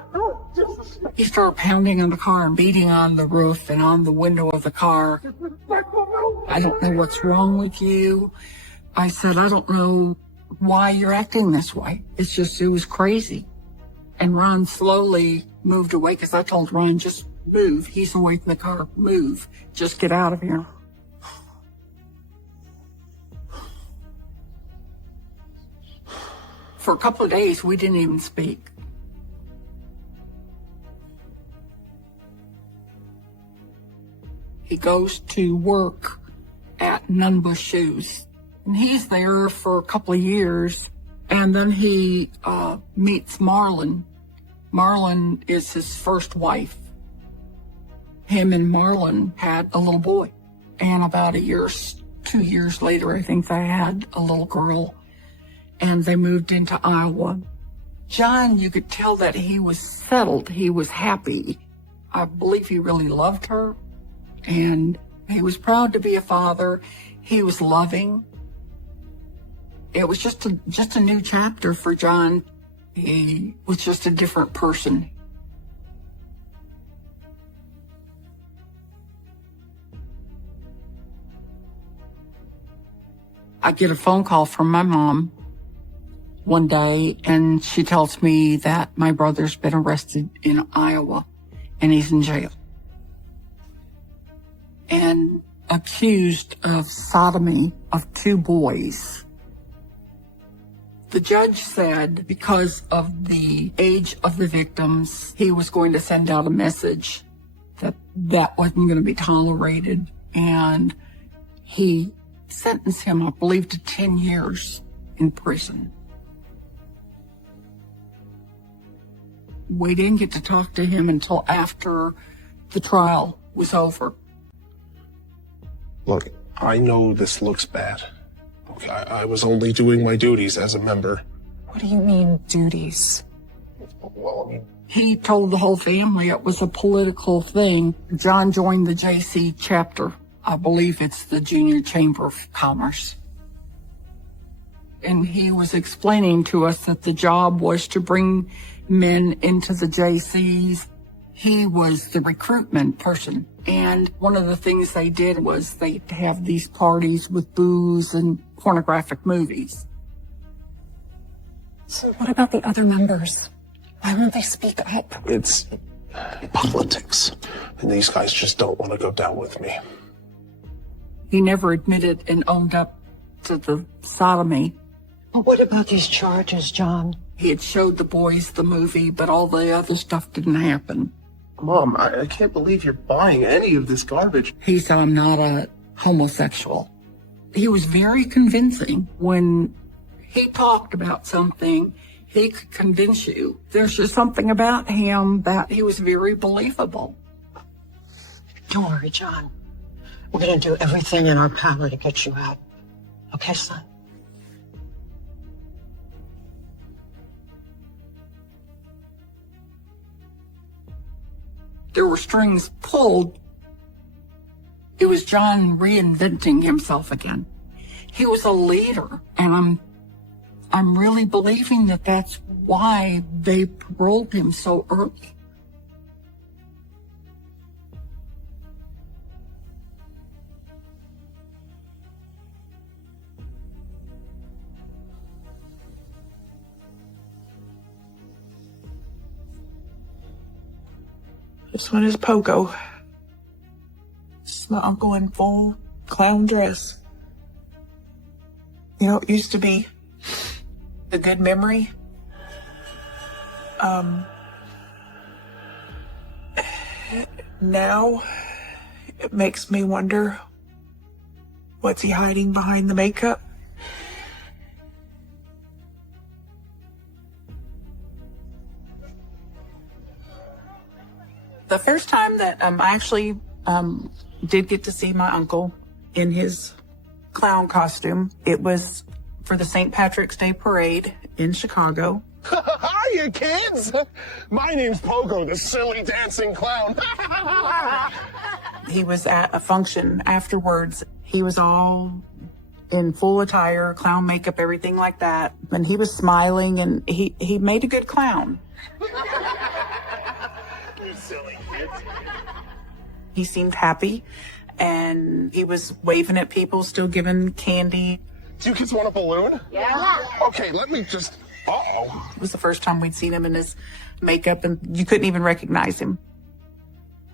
He started pounding on the car and beating on the roof and on the window of the car. I don't know what's wrong with you. I said, I don't know why you're acting this way. It's just, it was crazy. And Ron slowly moved away because I told Ron, just move. He's away from the car. Move. Just get out of here. For a couple of days, we didn't even speak. He goes to work at Nunbush Shoes. And he's there for a couple of years. And then he meets Marlon. Marlon is his first wife. Him and Marlon had a little boy. And about 2 years later, I think they had a little girl. And they moved into Iowa. John, you could tell that he was settled. He was happy. I believe he really loved her. And he was proud to be a father. He was loving. It was just a new chapter for John. He was just a different person. I get a phone call from my mom one day, and she tells me that my brother's been arrested in Iowa, and he's in jail. And accused of sodomy of 2 boys. The judge said because of the age of the victims, he was going to send out a message that that wasn't going to be tolerated. And he sentenced him, I believe, to 10 years in prison. We didn't get to talk to him until after the trial was over. Look, I know this looks bad. Okay, I was only doing my duties as a member. What do you mean, duties? Well, I mean, He told the whole family it was a political thing. John joined the JC chapter. I believe it's the Junior Chamber of Commerce. And he was explaining to us that the job was to bring men into the JCs. He was the recruitment person. And one of the things they did was they'd have these parties with booze and pornographic movies. So what about the other members? Why won't they speak up? It's politics. And these guys just don't want to go down with me. He never admitted and owned up to the sodomy. But what about these charges, John? He had showed the boys the movie, but all the other stuff didn't happen. Mom, I can't believe you're buying any of this garbage. He said, I'm not a homosexual. He was very convincing. When he talked about something, he could convince you. There's just something about him that he was very believable. Don't worry, John. We're going to do everything in our power to get you out. Okay, son? There were strings pulled. It was John reinventing himself again. He was a leader, and I'm really believing that that's why they paroled him so early. This one is Pogo. This is my uncle in full clown dress. You know, it used to be a good memory. Now it makes me wonder, what's he hiding behind the makeup? The first time that I actually did get to see my uncle in his clown costume, it was for the St. Patrick's Day Parade in Chicago. Hiya, kids! My name's Pogo, the silly dancing clown. He was at a function afterwards. He was all in full attire, clown makeup, everything like that. And he was smiling, and he made a good clown. You silly kids. He seemed happy, and he was waving at people, still giving candy. Do you kids want a balloon? Yeah. Okay, let me just... Uh-oh. It was the first time we'd seen him in his makeup, and you couldn't even recognize him.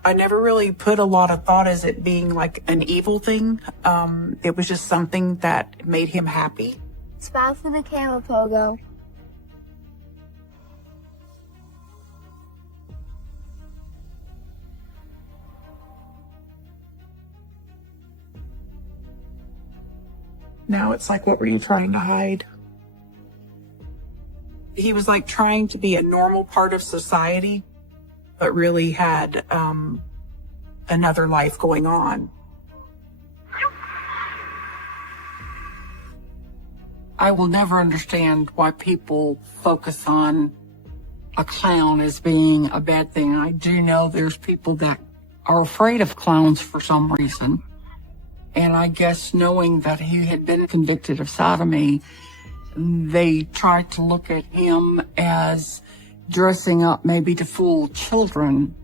I never really put a lot of thought as it being like an evil thing. It was just something that made him happy. Smile for the camera, Pogo. Now it's like, what were you trying to hide? He was like trying to be a normal part of society, but really had another life going on. I will never understand why people focus on a clown as being a bad thing. I do know there's people that are afraid of clowns for some reason. And I guess knowing that he had been convicted of sodomy, they tried to look at him as dressing up maybe to fool children.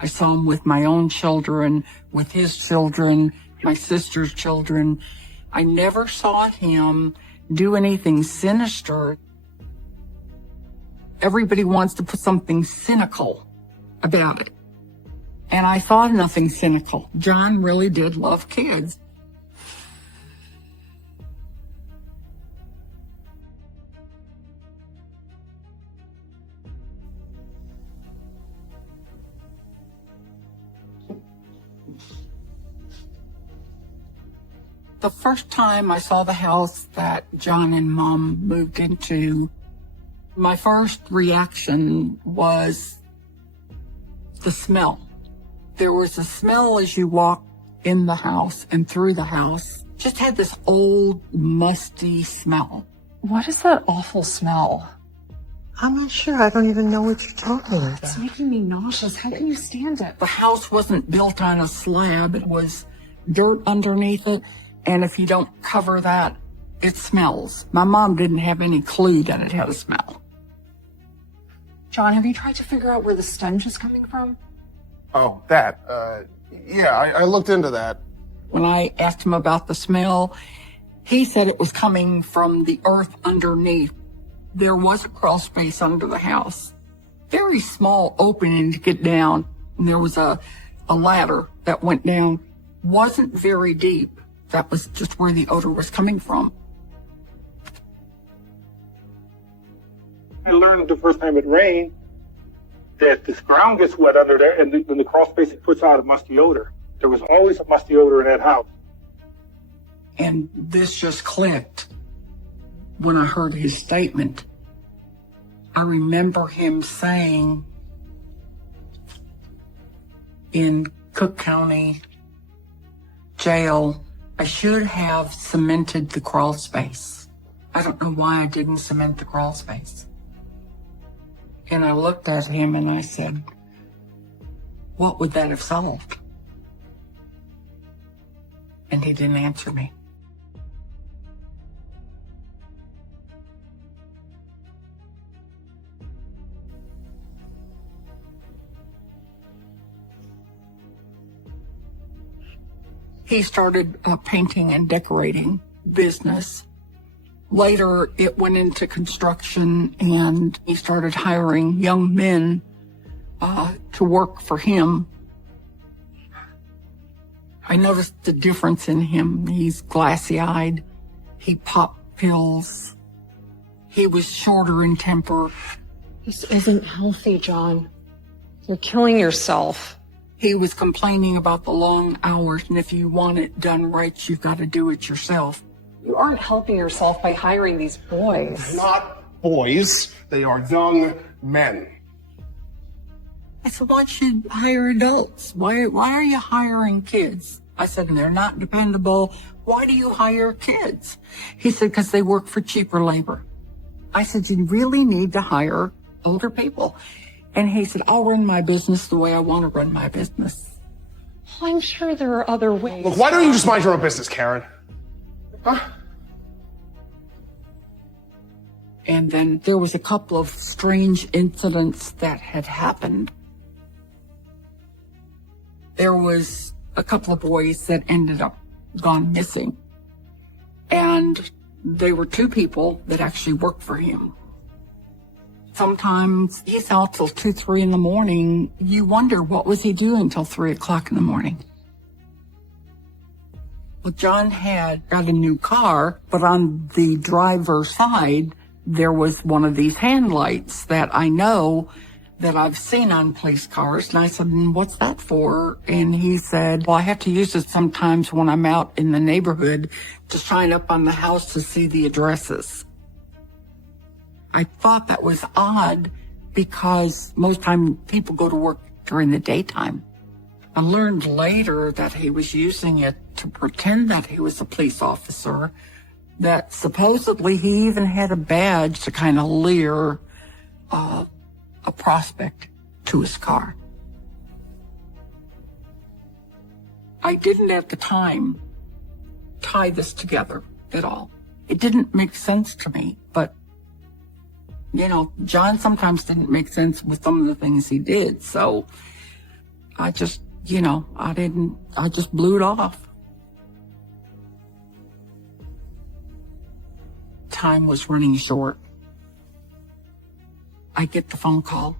I saw him with my own children, with his children, my sister's children. I never saw him do anything sinister. Everybody wants to put something cynical about it. And I thought nothing cynical. John really did love kids. The first time I saw the house that John and Mom moved into, my first reaction was the smell. There was a smell as you walked in the house and through the house. Just had this old, musty smell. What is that awful smell? I'm not sure. I don't even know what you're talking about. It's making me nauseous. How can you stand it? The house wasn't built on a slab. It was dirt underneath it. And if you don't cover that, it smells. My mom didn't have any clue that it had a smell. John, have you tried to figure out where the stench is coming from? Oh, that. Yeah, I looked into that. When I asked him about the smell, he said it was coming from the earth underneath There was a crawl space under the house. Very small opening to get down. And there was a ladder that went down. Wasn't very deep. That was just where the odor was coming from. I learned the first time it rained that this ground gets wet under there, and then the crawl space it puts out a musty odor. There was always a musty odor in that house. And this just clicked when I heard his statement. I remember him saying in Cook County Jail, I should have cemented the crawl space. I don't know why I didn't cement the crawl space. And I looked at him and I said, what would that have solved? And he didn't answer me. He started a painting and decorating business. Later, it went into construction, and he started hiring young men to work for him. I noticed the difference in him. He's glassy-eyed. He popped pills. He was shorter in temper. This isn't healthy, John. You're killing yourself. He was complaining about the long hours, and if you want it done right, you've got to do it yourself. You aren't helping yourself by hiring these boys. Not boys. They are young men. I said, why don't you hire adults? Why are you hiring kids? I said, they're not dependable. Why do you hire kids? He said, because they work for cheaper labor. I said, you really need to hire older people. And he said, I'll run my business the way I want to run my business. I'm sure there are other ways. Look, why don't you just mind your own business, Karen? Huh? And then there was a couple of strange incidents that had happened. There was a couple of boys that ended up gone missing. And they were two people that actually worked for him. Sometimes he's out till 2, 3 in the morning. You wonder, what was he doing till 3 o'clock in the morning? Well, John had got a new car, but on the driver's side, there was one of these hand lights that I know that I've seen on police cars. And I said, what's that for? And he said, well, I have to use it sometimes when I'm out in the neighborhood to shine up on the house to see the addresses. I thought that was odd because most time people go to work during the daytime. I learned later that he was using it to pretend that he was a police officer, that supposedly he even had a badge to kind of lure a prospect to his car. I didn't at the time tie this together at all. It didn't make sense to me, but you know, John sometimes didn't make sense with some of the things he did. So I just, I just blew it off. Time was running short. I get the phone call,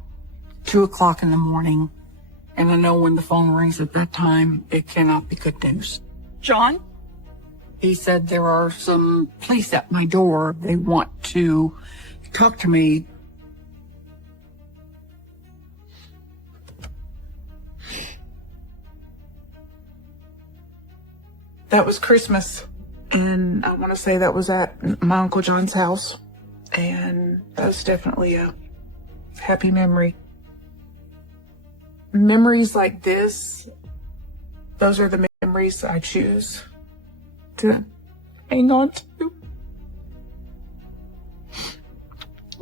2 o'clock in the morning, and I know when the phone rings at that time, it cannot be good news. John? He said, there are some police at my door. They want to talk to me. That was Christmas, and I want to say that was at my Uncle John's house, and that was definitely a happy memory. Memories like this, those are the memories I choose to hang on to.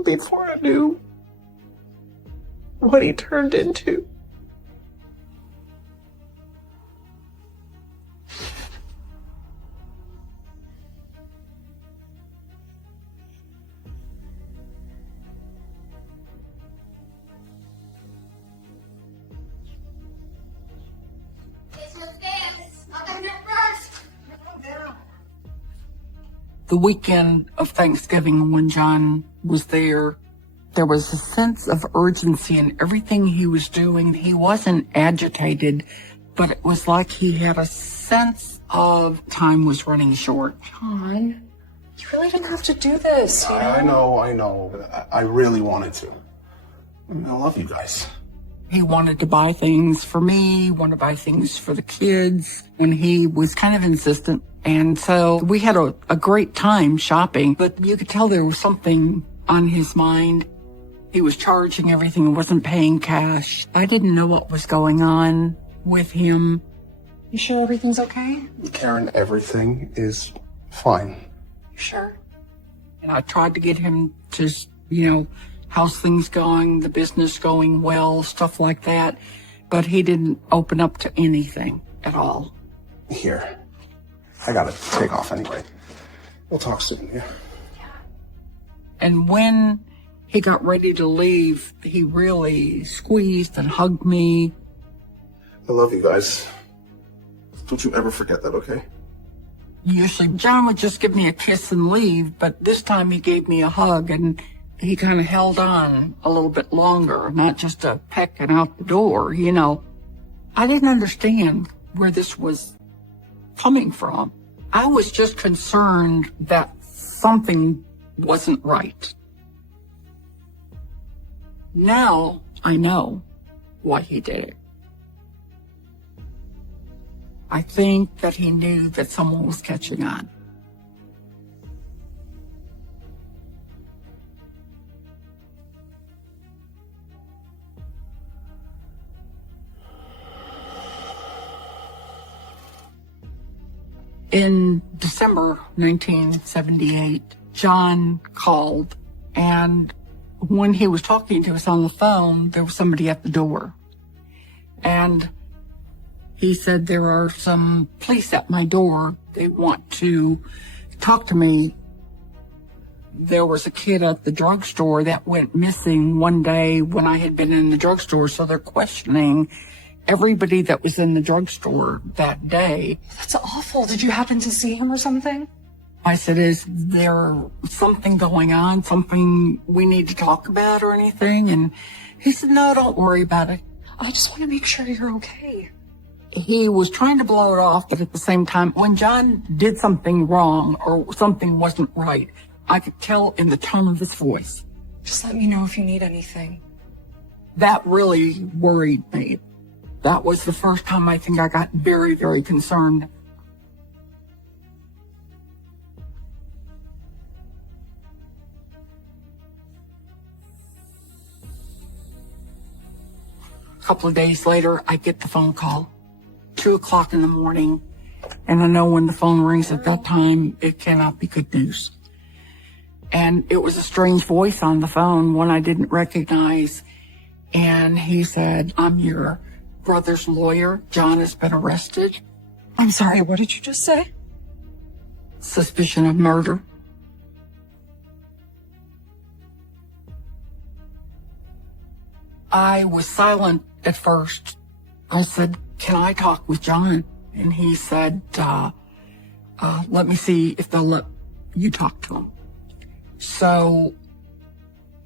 Before I knew what he turned into. The The weekend of Thanksgiving when John was there was a sense of urgency in everything he was doing. He wasn't agitated, but it was like he had a sense of time was running short. John, you really didn't have to do this. You know? I know. I really wanted to. I love you guys. He wanted to buy things for me, wanted to buy things for the kids, and he was kind of insistent. And so we had a great time shopping, but you could tell there was something on his mind. He was charging everything, wasn't paying cash. I didn't know what was going on with him. You sure everything's okay? Karen, everything is fine. You sure? And I tried to get him to, how's things going, the business going well, stuff like that. But he didn't open up to anything at all. Here. I gotta take off anyway. We'll talk soon, yeah? And when he got ready to leave, he really squeezed and hugged me. I love you guys. Don't you ever forget that, okay? Usually John would just give me a kiss and leave, but this time he gave me a hug and he kind of held on a little bit longer, not just a peck and out the door, I didn't understand where this was coming from. I was just concerned that something wasn't right. Now I know why he did it. I think that he knew that someone was catching on. In December 1978, John called, and when he was talking to us on the phone, there was somebody at the door. And he said, there are some police at my door. They want to talk to me. There was a kid at the drugstore that went missing one day when I had been in the drugstore, so they're questioning everybody that was in the drugstore that day. That's awful. Did you happen to see him or something? I said, is there something going on, something we need to talk about or anything? And he said, no, don't worry about it. I just want to make sure you're okay. He was trying to blow it off, but at the same time, when John did something wrong or something wasn't right, I could tell in the tone of his voice. Just let me know if you need anything. That really worried me. That was the first time I think I got very, very concerned. A couple of days later, I get the phone call, 2:00 in the morning, and I know when the phone rings at that time, it cannot be good news. And it was a strange voice on the phone, one I didn't recognize, and he said, I'm your brother's lawyer. John has been arrested. I'm sorry, what did you just say? Suspicion of murder. I was silent at first. I said, can I talk with John? And he said, let me see if they'll let you talk to him. So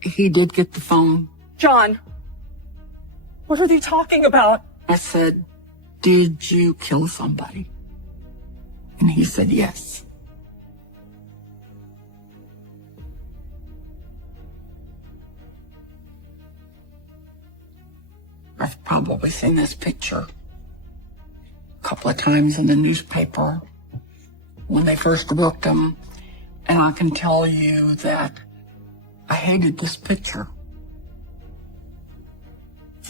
he did get the phone. John, what are they talking about? I said, did you kill somebody? And he said, yes. I've probably seen this picture a couple of times in the newspaper when they first booked him. And I can tell you that I hated this picture.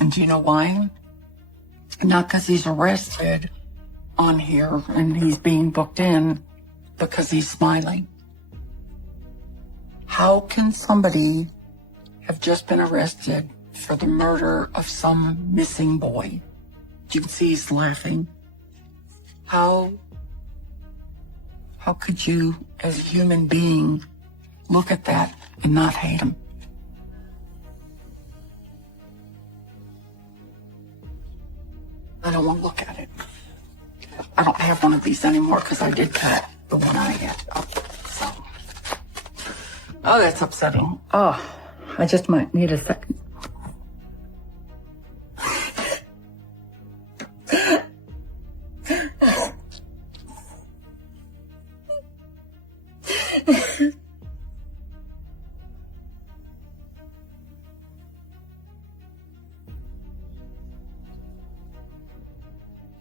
And do you know why? Not because he's arrested on here and he's being booked in, because he's smiling. How can somebody have just been arrested for the murder of some missing boy? You can see he's laughing. How could you, as a human being, look at that and not hate him? I don't want to look at it. I don't have one of these anymore because I did cut the one I had up. So Oh, that's upsetting. Oh, I just might need a second.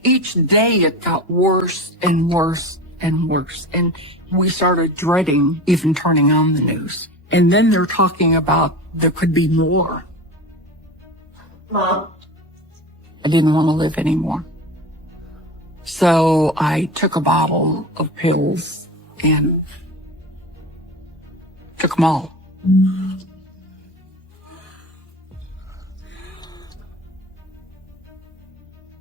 Each day it got worse and worse and worse. And we started dreading even turning on the news. And then they're talking about there could be more. Mom. I didn't want to live anymore. So I took a bottle of pills and took them all.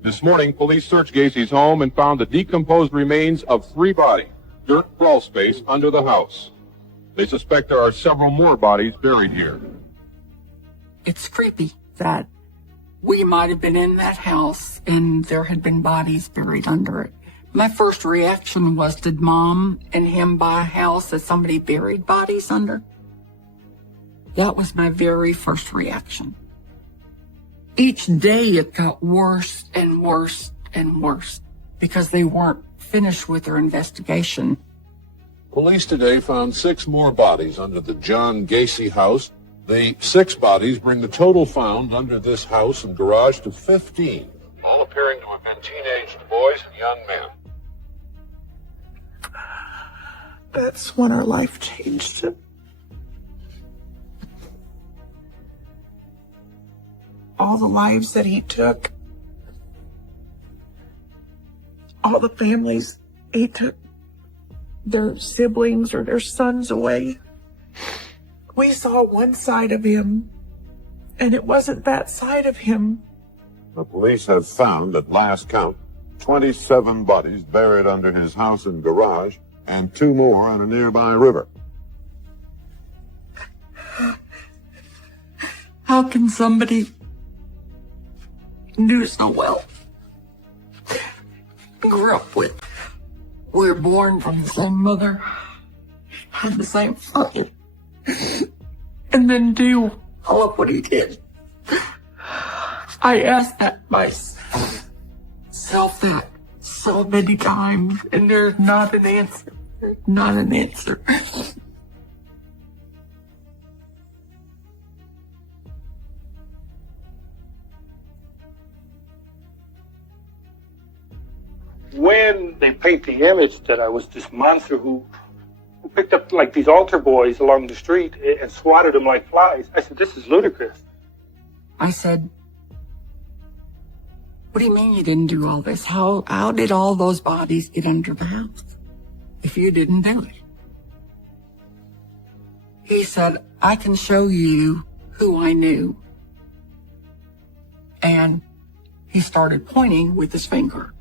This morning, police searched Gacy's home and found the decomposed remains of 3 bodies, dirt crawl space under the house. They suspect there are several more bodies buried here. It's creepy that we might have been in that house and there had been bodies buried under it. My first reaction was, did Mom and him buy a house that somebody buried bodies under? That was my very first reaction. Each day it got worse and worse and worse because they weren't finished with their investigation. Police today found 6 more bodies under the John Gacy house. The 6 bodies bring the total found under this house and garage to 15, all appearing to have been teenaged boys and young men. That's when our life changed. All the lives that he took, all the families he took their siblings or their sons away. We saw one side of him, and it wasn't that side of him. The police have found, at last count, 27 bodies buried under his house and garage, and 2 more on a nearby river. How can somebody knew so well, grew up with, we were born from the same mother, had the same father, and then do all of what he did? I asked that myself that so many times, and there's not an answer. Not an answer. When they paint the image that I was this monster who picked up like these altar boys along the street and swatted them like flies, I said, this is ludicrous. I said, what do you mean you didn't do all this? How did all those bodies get under the house if you didn't do it? He said, I can show you who I knew. And he started pointing with his finger.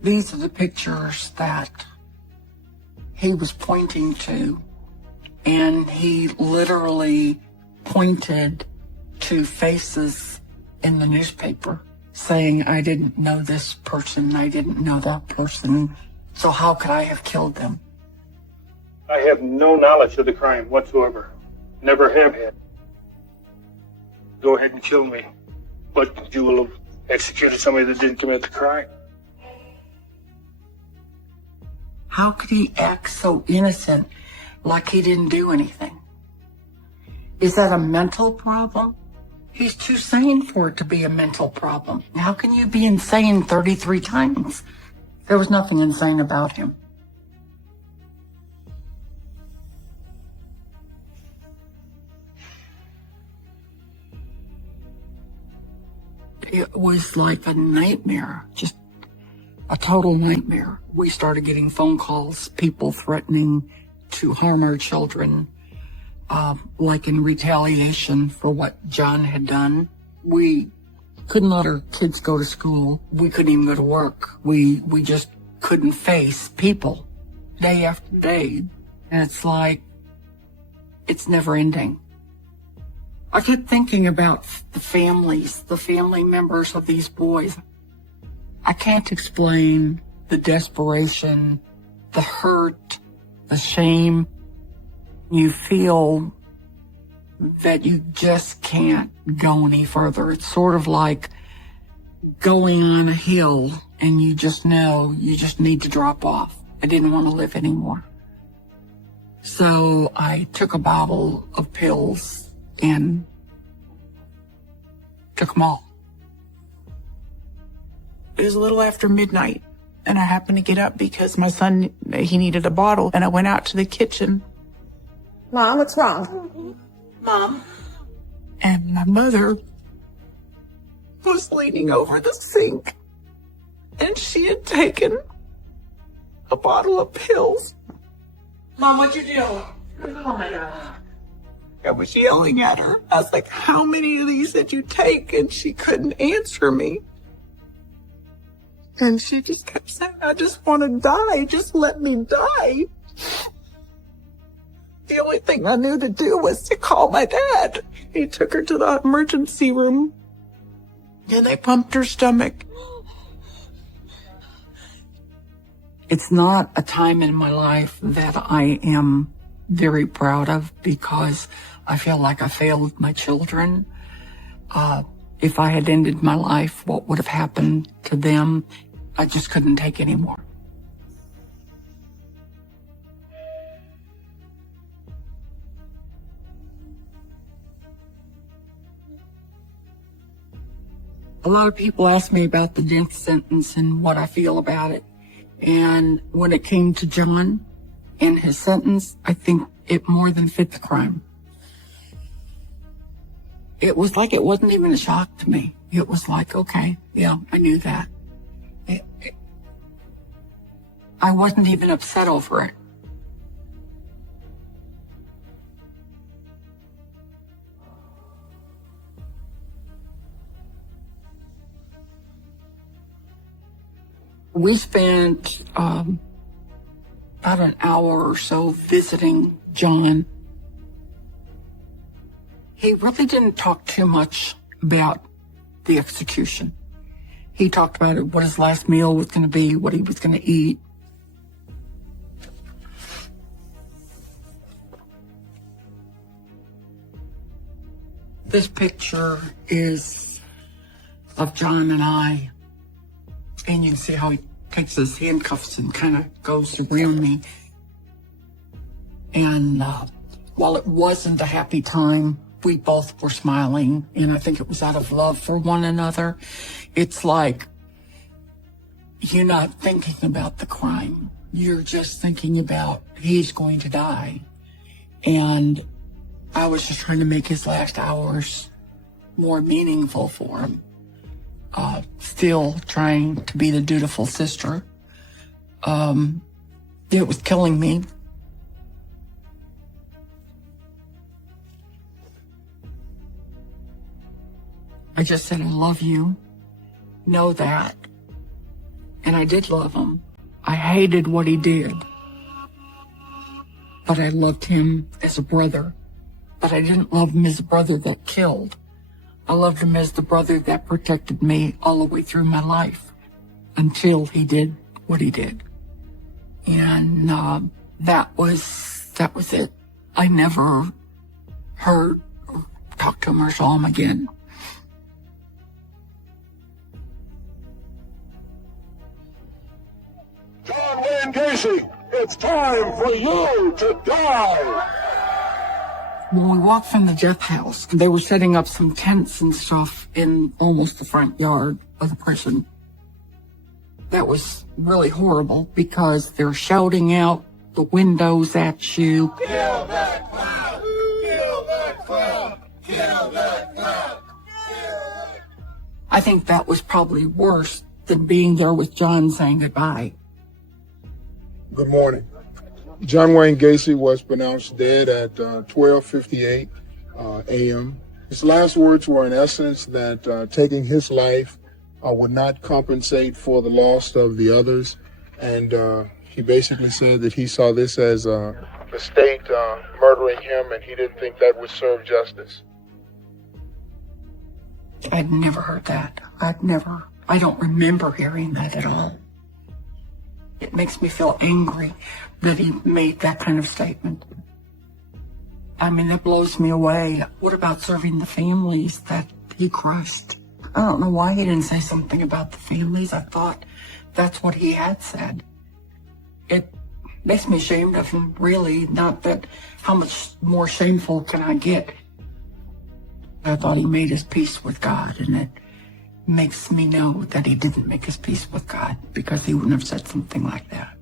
These are the pictures that he was pointing to, and he literally pointed to faces in the newspaper saying, I didn't know this person, I didn't know that person, so how could I have killed them? I have no knowledge of the crime whatsoever. Never have had. Go ahead and kill me, but you will have executed somebody that didn't commit the crime. How could he act so innocent, like he didn't do anything? Is that a mental problem? He's too sane for it to be a mental problem. How can you be insane 33 times? There was nothing insane about him. It was like a nightmare, just a total nightmare. We started getting phone calls, people threatening to harm our children, like in retaliation for what John had done. We couldn't let our kids go to school. We couldn't even go to work. We just couldn't face people day after day. And it's like, it's never ending. I kept thinking about the families, the family members of these boys. I can't explain the desperation, the hurt, the shame. You feel that you just can't go any further. It's sort of like going on a hill and you just know you just need to drop off. I didn't want to live anymore. So I took a bottle of pills and took them all. It was a little after midnight, and I happened to get up because my son, he needed a bottle, and I went out to the kitchen. Mom, what's wrong? Mom. And my mother was leaning over the sink, and she had taken a bottle of pills. Mom, what'd you do? Oh my God. I was yelling at her. I was like, how many of these did you take? And she couldn't answer me. And she just kept saying, I just want to die. Just let me die. The only thing I knew to do was to call my dad. He took her to the emergency room. And they pumped her stomach. It's not a time in my life that I am very proud of because I feel like I failed my children. If I had ended my life, what would have happened to them? I just couldn't take anymore. A lot of people ask me about the death sentence and what I feel about it. And when it came to John and his sentence, I think it more than fit the crime. It was like it wasn't even a shock to me. It was like, okay, yeah, I knew that. I wasn't even upset over it. We spent about an hour or so visiting John. He really didn't talk too much about the execution. He talked about it, what his last meal was going to be, what he was going to eat. This picture is of John and I. And you can see how he takes his handcuffs and kind of goes around me. And while it wasn't a happy time, we both were smiling. And I think it was out of love for one another. It's like you're not thinking about the crime. You're just thinking about he's going to die. And I was just trying to make his last hours more meaningful for him. Still trying to be the dutiful sister. It was killing me. I just said, I love you. Know that. And I did love him. I hated what he did. But I loved him as a brother. But I didn't love him as a brother that killed. I loved him as the brother that protected me all the way through my life until he did what he did. And that was it. I never heard or talked to him or saw him again. John Wayne Gacy, it's time for you to die! When we walked from the death house, they were setting up some tents and stuff in almost the front yard of the prison. That was really horrible because they're shouting out the windows at you. Kill that clown! Kill that clown! Kill that clown! I think that was probably worse than being there with John saying goodbye. Good morning. John Wayne Gacy was pronounced dead at 12:58 a.m. His last words were, in essence, that taking his life would not compensate for the loss of the others. And he basically said that he saw this as the state murdering him, and he didn't think that would serve justice. I'd never heard that. I don't remember hearing that at all. It makes me feel angry that he made that kind of statement. I mean, it blows me away. What about serving the families that he crushed? I don't know why he didn't say something about the families. I thought that's what he had said. It makes me ashamed of him, really. Not that, how much more shameful can I get? I thought he made his peace with God, and it makes me know that he didn't make his peace with God, because he wouldn't have said something like that.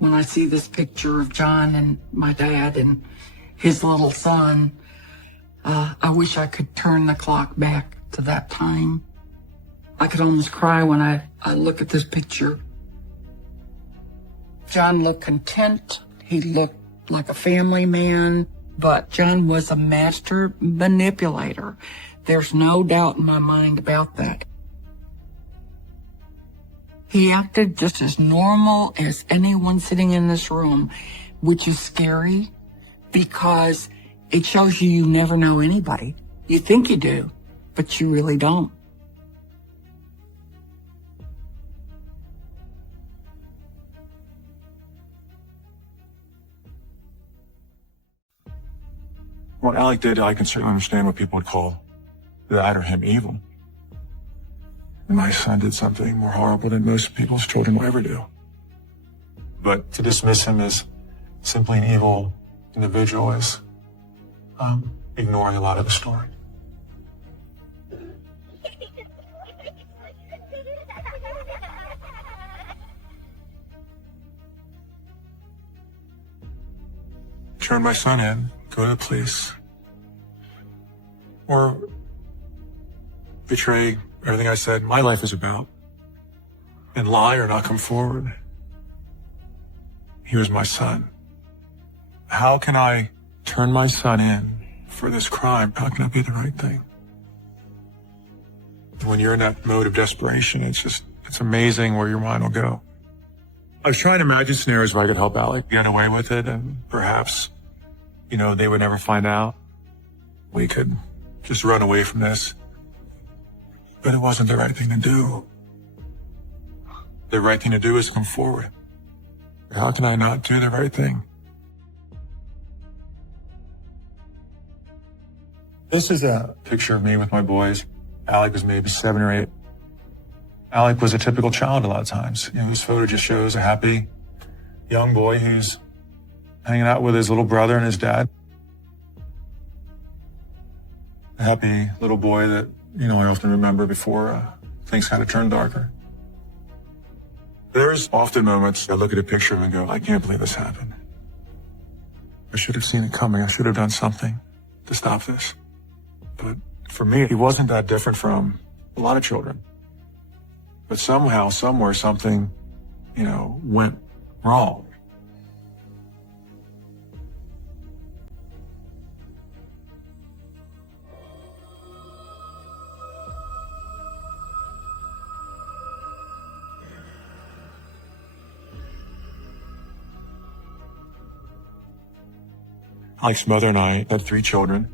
When I see this picture of John and my dad and his little son, I wish I could turn the clock back to that time. I could almost cry when I look at this picture. John looked content. He looked like a family man, but John was a master manipulator. There's no doubt in my mind about that. He acted just as normal as anyone sitting in this room, which is scary because it shows you never know anybody. You think you do, but you really don't. What Alec did, I can certainly understand what people would call that or him evil. My son did something more horrible than most people's children will ever do. But to dismiss him as simply an evil individual is ignoring a lot of the story. Turn my son in, go to the police, or betray everything I said my life is about, and lie or not come forward. He was my son. How can I turn my son in for this crime? How can it be the right thing? When you're in that mode of desperation, it's amazing where your mind will go. I was trying to imagine scenarios where I could help Alec get away with it, and perhaps, they would never find out. We could just run away from this. But it wasn't the right thing to do. The right thing to do is come forward. How can I not do the right thing? This is a picture of me with my boys. Alec was maybe 7 or 8. Alec was a typical child a lot of times. His photo just shows a happy young boy who's hanging out with his little brother and his dad. A happy little boy that I often remember before things kind of turn darker. There's often moments I look at a picture and go, I can't believe this happened. I should have seen it coming. I should have done something to stop this. But for me, he wasn't that different from a lot of children. But somehow, somewhere, something, went wrong. Alec's mother and I had 3 children.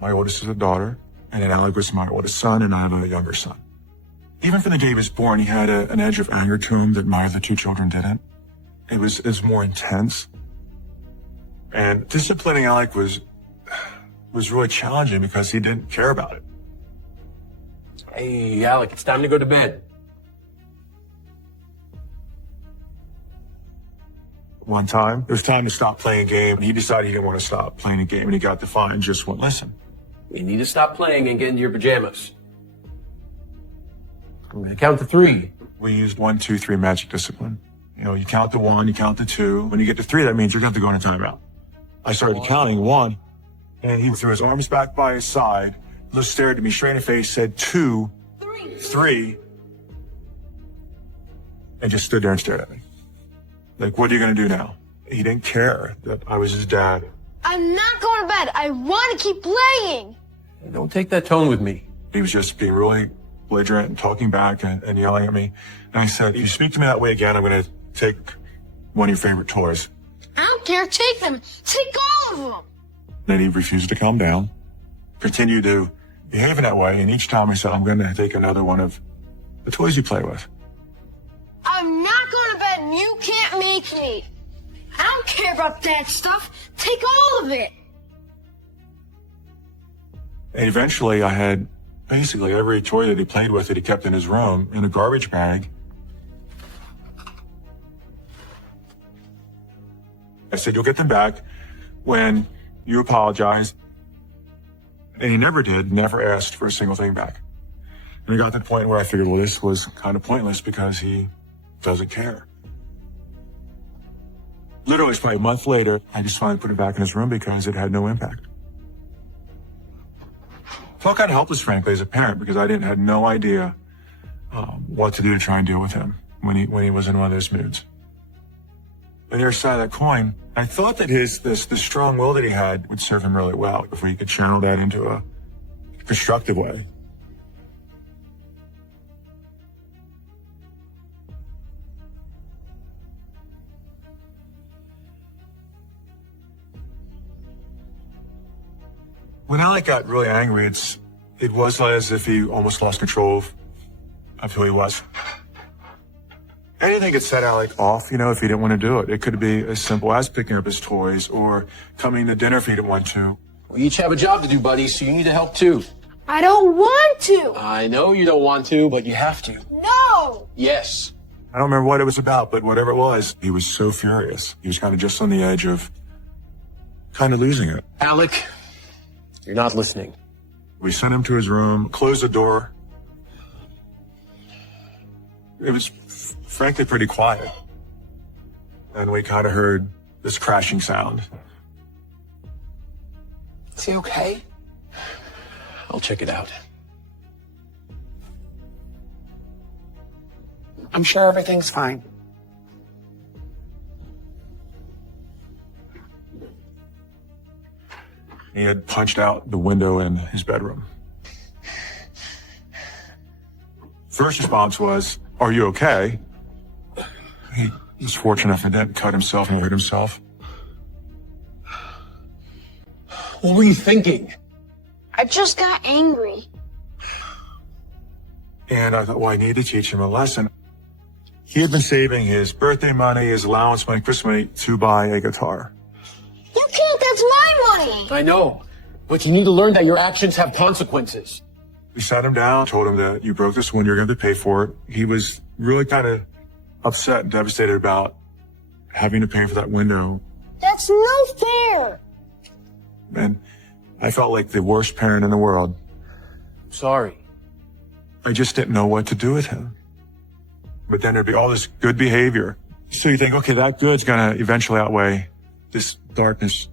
My oldest is a daughter, and then Alec was my oldest son, and I have a younger son. Even from the day he was born, he had an edge of anger to him that my other 2 children didn't. It was more intense. And disciplining Alec was really challenging because he didn't care about it. Hey, Alec, it's time to go to bed. One time, it was time to stop playing a game, and he decided he didn't want to stop playing a game, and he got defiant and just wouldn't listen. You need to stop playing and get into your pajamas. I'm going to count to 3. We used 1, 2, 3 magic discipline. You count to 1, you count to 2. When you get to 3, that means you're going to have to go in a timeout. I started counting 1, and he threw his arms back by his side, just stared at me straight in the face, said 2, 3, and just stood there and stared at me. Like, what are you going to do now? He didn't care that I was his dad. I'm not going to bed. I want to keep playing. Don't take that tone with me. He was just being really belligerent and talking back and yelling at me. And I said, if you speak to me that way again, I'm going to take one of your favorite toys. I don't care. Take them. Take all of them. Then he refused to calm down, continued to behaving that way, and each time he said, I'm going to take another one of the toys you play with. I'm not going to bed and you can't make me. I don't care about that stuff. Take all of it. And eventually I had basically every toy that he played with that he kept in his room in a garbage bag. I said, you'll get them back when you apologize. And he never did, never asked for a single thing back. And it got to the point where I figured, well, this was kind of pointless because he doesn't care. Literally, it's probably a month later, I just finally put it back in his room because it had no impact. Felt kind of helpless, frankly, as a parent, because I had no idea what to do to try and deal with him when he was in one of those moods. On the other side of that coin, I thought that the strong will that he had would serve him really well if we could channel that into a constructive way. When Alec got really angry, it was as if he almost lost control of who he was. Anything could set Alec off, if he didn't want to do it. It could be as simple as picking up his toys or coming to dinner if he didn't want to. We each have a job to do, buddy, so you need to help too. I don't want to. I know you don't want to, but you have to. No. Yes. I don't remember what it was about, but whatever it was, he was so furious. He was kind of just on the edge of kind of losing it. Alec, you're not listening. We sent him to his room, closed the door. It was frankly pretty quiet. And we kind of heard this crashing sound. Is he okay? I'll check it out. I'm sure everything's fine. He had punched out the window in his bedroom. First response was, "Are you okay?" He was fortunate enough he didn't cut himself and hurt himself. What were you thinking? I just got angry. And I thought, well, I need to teach him a lesson. He had been saving his birthday money, his allowance money, Christmas money to buy a guitar. You can't, that's my money. I know, but you need to learn that your actions have consequences. We sat him down, told him that you broke this window, you're going to have to pay for it. He was really kind of upset and devastated about having to pay for that window. That's no fair. And I felt like the worst parent in the world. Sorry. I just didn't know what to do with him. But then there'd be all this good behavior. So you think, okay, that good's going to eventually outweigh this darkness.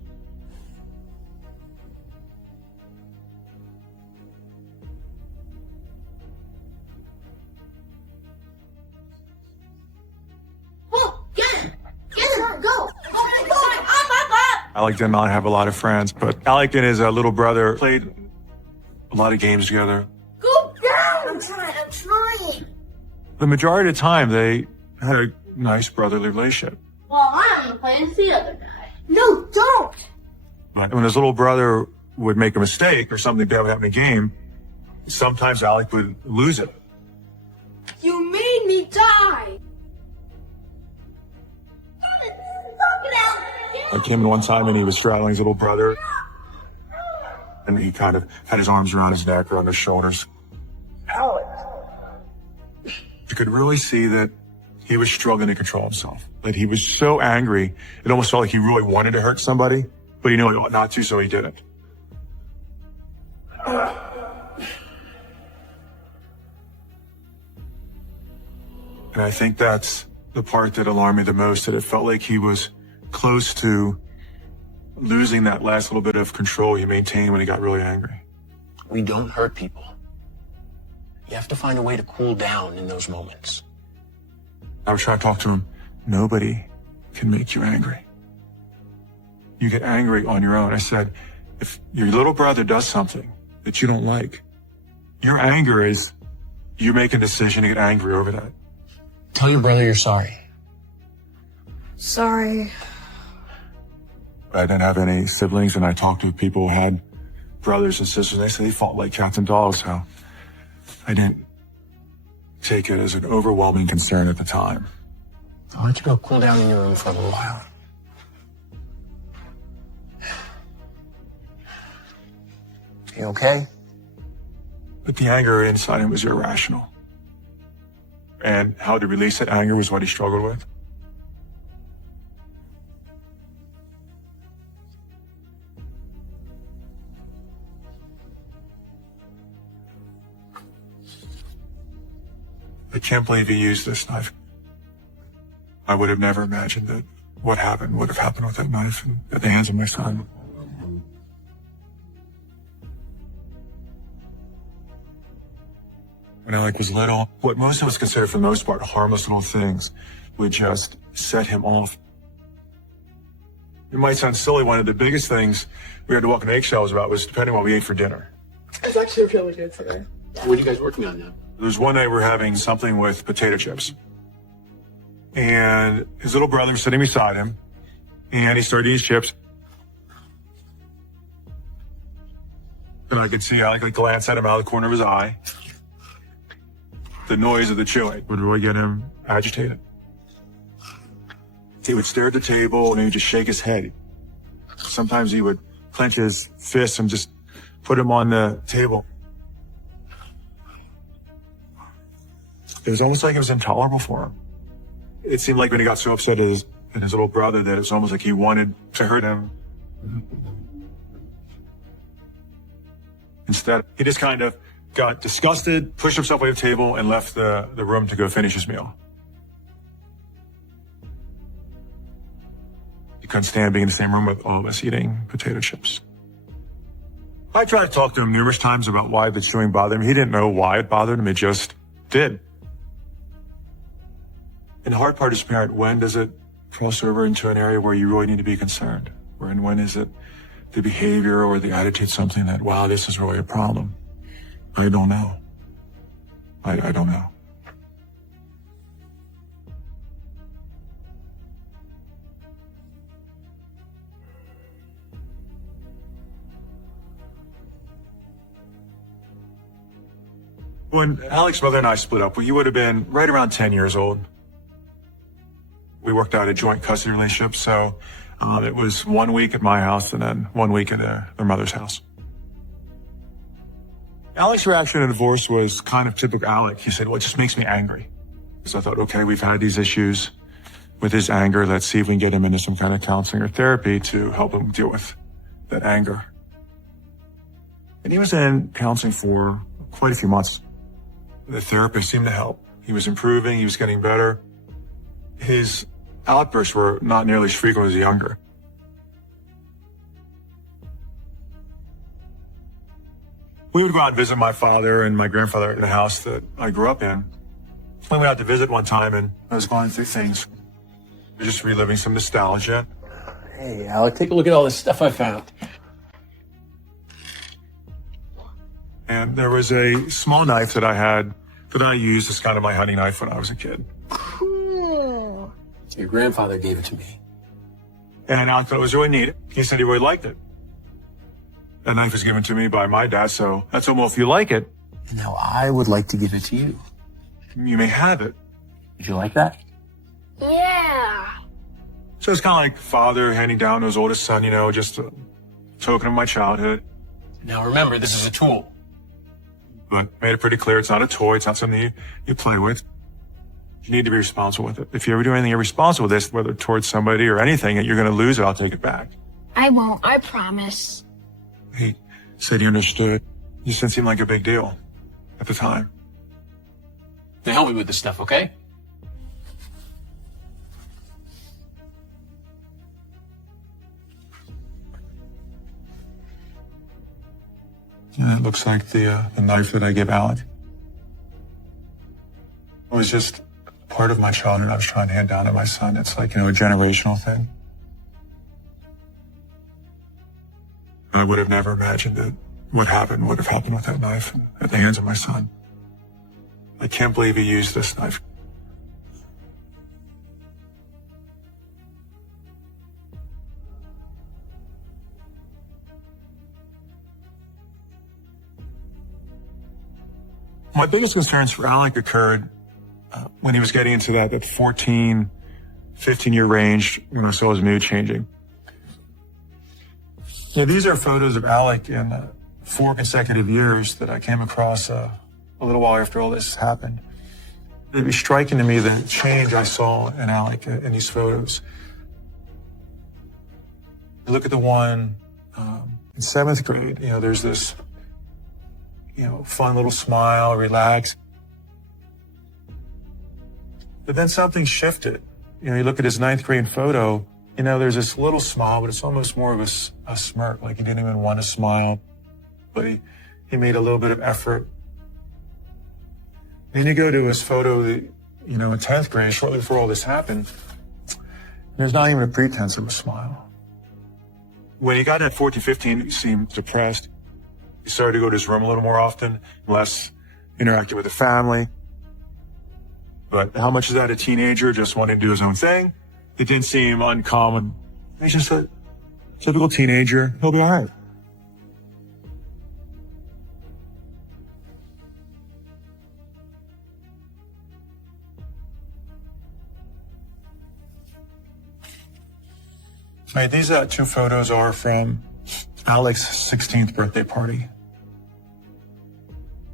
Alec did not have a lot of friends, but Alec and his little brother played a lot of games together. Go down! I'm trying. The majority of the time, they had a nice brotherly relationship. Well, I'm playing with the other guy. No, don't! But when his little brother would make a mistake or something bad would happen in a game, sometimes Alec would lose it. You made me die! I came in one time and he was straddling his little brother. And he kind of had his arms around his neck, around his shoulders. Alex. You could really see that he was struggling to control himself. That he was so angry, it almost felt like he really wanted to hurt somebody, but he knew he ought not to, so he didn't. And I think that's the part that alarmed me the most, that it felt like he was close to losing that last little bit of control he maintained when he got really angry. We don't hurt people. You have to find a way to cool down in those moments. I was trying to talk to him. Nobody can make you angry. You get angry on your own. I said, if your little brother does something that you don't like, your anger is you make a decision to get angry over that. Tell your brother you're sorry. Sorry. I didn't have any siblings, and I talked to people who had brothers and sisters. They say they fought like cats and dogs, so I didn't take it as an overwhelming concern at the time. Why don't you go cool down in your room for a little while? You okay? But the anger inside him was irrational. And how to release that anger was what he struggled with. I can't believe he used this knife. I would have never imagined that what happened would have happened with that knife at the hands of my son. When Alec was little, what most of us consider for the most part harmless little things would just set him off. It might sound silly, one of the biggest things we had to walk on eggshells about was depending on what we ate for dinner. It's actually really good today. What are you guys working on now? There was one night we were having something with potato chips. And his little brother was sitting beside him, and he started eating his chips. And I could see Alec glance at him out of the corner of his eye. The noise of the chewing would really get him agitated. He would stare at the table and he would just shake his head. Sometimes he would clench his fists and just put them on the table. It was almost like it was intolerable for him. It seemed like when he got so upset at his little brother that it was almost like he wanted to hurt him. Instead, he just kind of got disgusted, pushed himself away from the table, and left the room to go finish his meal. He couldn't stand being in the same room with all of us eating potato chips. I tried to talk to him numerous times about why the chewing bothered him. He didn't know why it bothered him. It just did. And the hard part as a parent, when does it cross over into an area where you really need to be concerned? When is it the behavior or the attitude something that, wow, this is really a problem? I don't know. I don't know. When Alec's mother and I split up, you would have been right around 10 years old. We worked out a joint custody relationship, so it was 1 week at my house and then 1 week at their mother's house. Alec's reaction to divorce was kind of typical Alec. He said, well, it just makes me angry. So I thought, okay, we've had these issues with his anger. Let's see if we can get him into some kind of counseling or therapy to help him deal with that anger. And he was in counseling for quite a few months. The therapist seemed to help. He was improving. He was getting better. His outbursts were not nearly as frequent as younger. We would go out and visit my father and my grandfather in the house that I grew up in. We went out to visit one time and I was going through things. Just reliving some nostalgia. Hey, Alec, take a look at all this stuff I found. And there was a small knife that I had that I used as kind of my hunting knife when I was a kid. Cool. So your grandfather gave it to me. And I thought it was really neat. He said he really liked it. That knife was given to me by my dad, so I told him, well, if you like it. Now I would like to give it to you. You may have it. Would you like that? Yeah. So it's kind of like father handing down to his oldest son, just a token of my childhood. Now remember, this is a tool. But made it pretty clear it's not a toy. It's not something you play with. You need to be responsible with it. If you ever do anything irresponsible with this, whether towards somebody or anything that you're going to lose it, I'll take it back. I won't. I promise. He said he understood. You didn't seem like a big deal at the time. Now help me with this stuff, okay? Yeah, it looks like the knife that I gave Alec. It was just part of my childhood I was trying to hand down to my son. It's like, a generational thing. I would have never imagined that what happened would have happened with that knife at the hands of my son. I can't believe he used this knife. My biggest concerns for Alec occurred when he was getting into that 14, 15-year range when I saw his mood changing. These are photos of Alec in 4 consecutive years that I came across a little while after all this happened. It'd be striking to me the change I saw in Alec in these photos. Look at the one in 7th grade. There's this, fun little smile, relaxed. But then something shifted. You look at his 9th grade photo, there's this little smile, but it's almost more of a smirk, like he didn't even want to smile. But he made a little bit of effort. Then you go to his photo, in 10th grade, shortly before all this happened, there's not even a pretense of a smile. When he got at 14, 15, he seemed depressed. He started to go to his room a little more often, less interacting with the family. But how much is that a teenager just wanting to do his own thing? It didn't seem uncommon. He's just a typical teenager. He'll be all right. All right, these 2 photos are from Alec's 16th birthday party.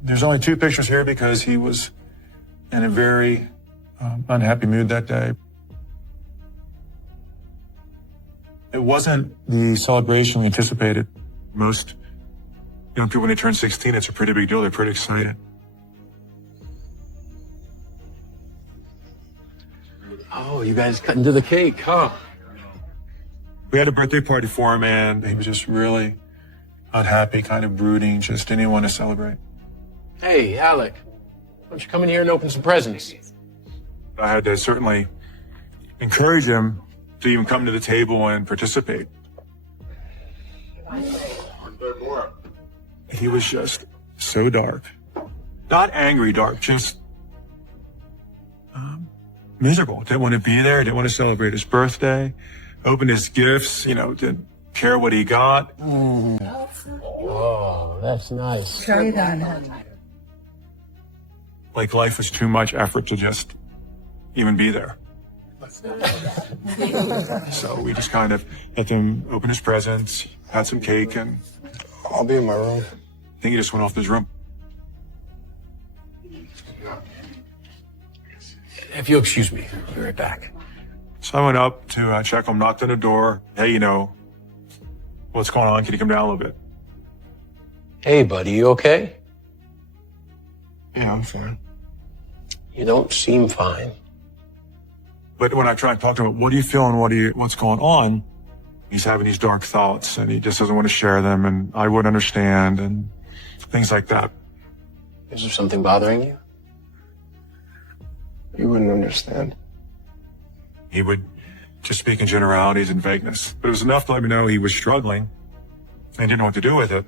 There's only 2 pictures here because he was in a very unhappy mood that day. It wasn't the celebration we anticipated. Most young people, when they turn 16, it's a pretty big deal. They're pretty excited. Oh, you guys cut into the cake, huh? We had a birthday party for him, and he was just really unhappy, kind of brooding, just didn't want to celebrate. Hey, Alec, why don't you come in here and open some presents? I had to certainly encourage him to even come to the table and participate. He was just so dark. Not angry dark, just miserable. Didn't want to be there, didn't want to celebrate his birthday. Opened his gifts, didn't care what he got. Oh, that's nice. Try that. Like life was too much effort to just even be there. So we just kind of let him open his presents, had some cake, and I'll be in my room. I think he just went off to his room. If you'll excuse me, I'll be right back. So I went up to check him, knocked on the door. Hey, what's going on? Can you come down a little bit? Hey, buddy, you okay? Yeah, I'm fine. You don't seem fine. But when I try and talk to him, what are you feeling? What's going on? He's having these dark thoughts and he just doesn't want to share them, and I wouldn't understand and things like that. Is there something bothering you? You wouldn't understand. He would just speak in generalities and vagueness, but it was enough to let me know he was struggling and didn't know what to do with it.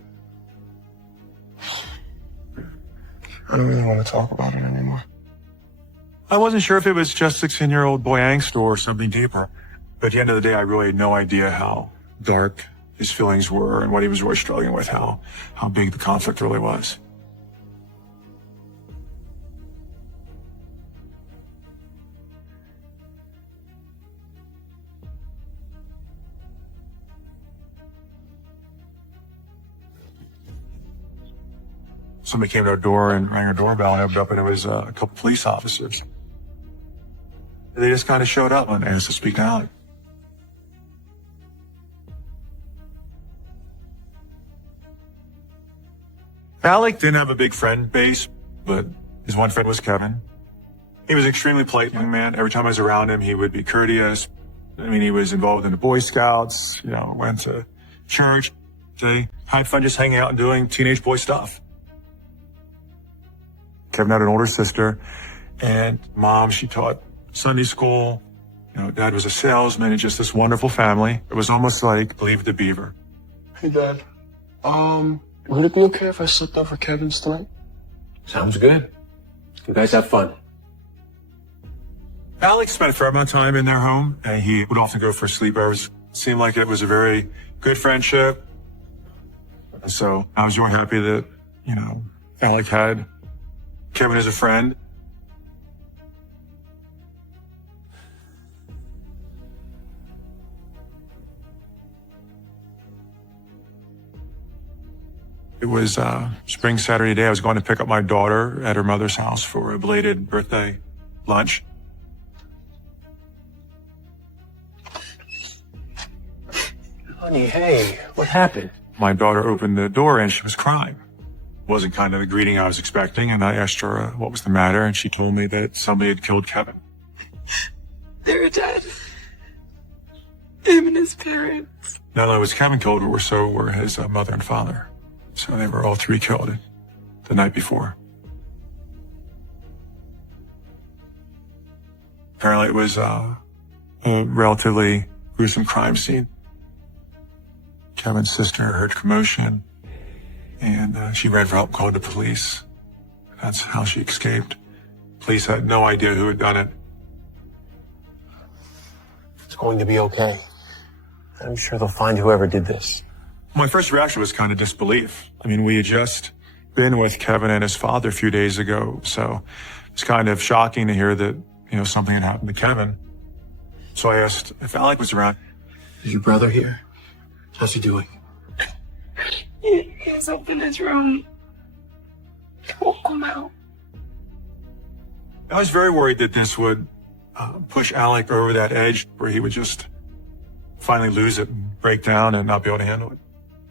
I don't really want to talk about it anymore. I wasn't sure if it was just 16-year-old boy angst or something deeper, but at the end of the day, I really had no idea how dark his feelings were and what he was really struggling with, how big the conflict really was. Somebody came to our door and rang our doorbell and opened up, and it was a couple police officers. They just kind of showed up and asked to speak to Alec. Alec didn't have a big friend base, but his one friend was Kevin. He was an extremely polite young man. Every time I was around him, he would be courteous. He was involved in the Boy Scouts, went to church. They had fun just hanging out and doing teenage boy stuff. Kevin had an older sister, and mom, she taught Sunday school. Dad was a salesman, and just this wonderful family. It was almost like Leave the Beaver. Hey, Dad. Would it be okay if I slipped over Kevin's throat? Sounds good. You guys have fun. Alex spent a fair amount of time in their home, and he would often go for sleepovers. Seemed like it was a very good friendship. So I was really happy that, Alec had Kevin as a friend. It was spring Saturday day. I was going to pick up my daughter at her mother's house for a belated birthday lunch. Honey, hey, what happened? My daughter opened the door and she was crying. Wasn't kind of the greeting I was expecting, and I asked her what was the matter, and she told me that somebody had killed Kevin. They're dead. Him and his parents. Not only was Kevin killed, but so were his mother and father. So they were all three killed the night before. Apparently it was a relatively gruesome crime scene. Kevin's sister heard commotion, and she ran for help, called the police. That's how she escaped. Police had no idea who had done it. It's going to be okay. I'm sure they'll find whoever did this. My first reaction was kind of disbelief. I mean, we had just been with Kevin and his father a few days ago, so it's kind of shocking to hear that, something had happened to Kevin. So I asked if Alec was around. Is your brother here? How's he doing? He's up in his room. He won't come out. I was very worried that this would push Alec over that edge where he would just finally lose it and break down and not be able to handle it.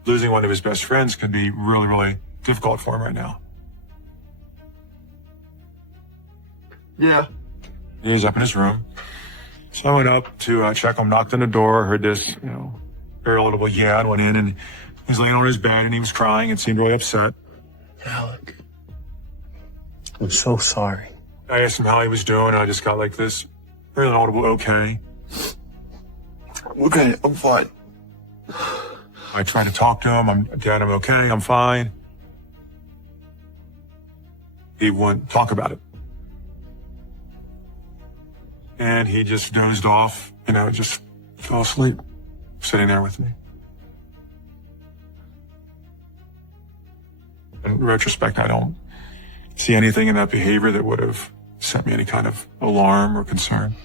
Losing one of his best friends can be really, really difficult for him right now. Yeah. He's up in his room. So I went up to check him, knocked on the door, heard this, very audible yeah, and went in, and he's laying on his bed and he was crying and seemed really upset. Alec, I'm so sorry. I asked him how he was doing, and I just got like this very audible okay. Okay, I'm fine. I tried to talk to him. Dad, I'm okay. I'm fine. He wouldn't talk about it. And he just dozed off, just fell asleep, sitting there with me. In retrospect, I don't see anything in that behavior that would have sent me any kind of alarm or concern.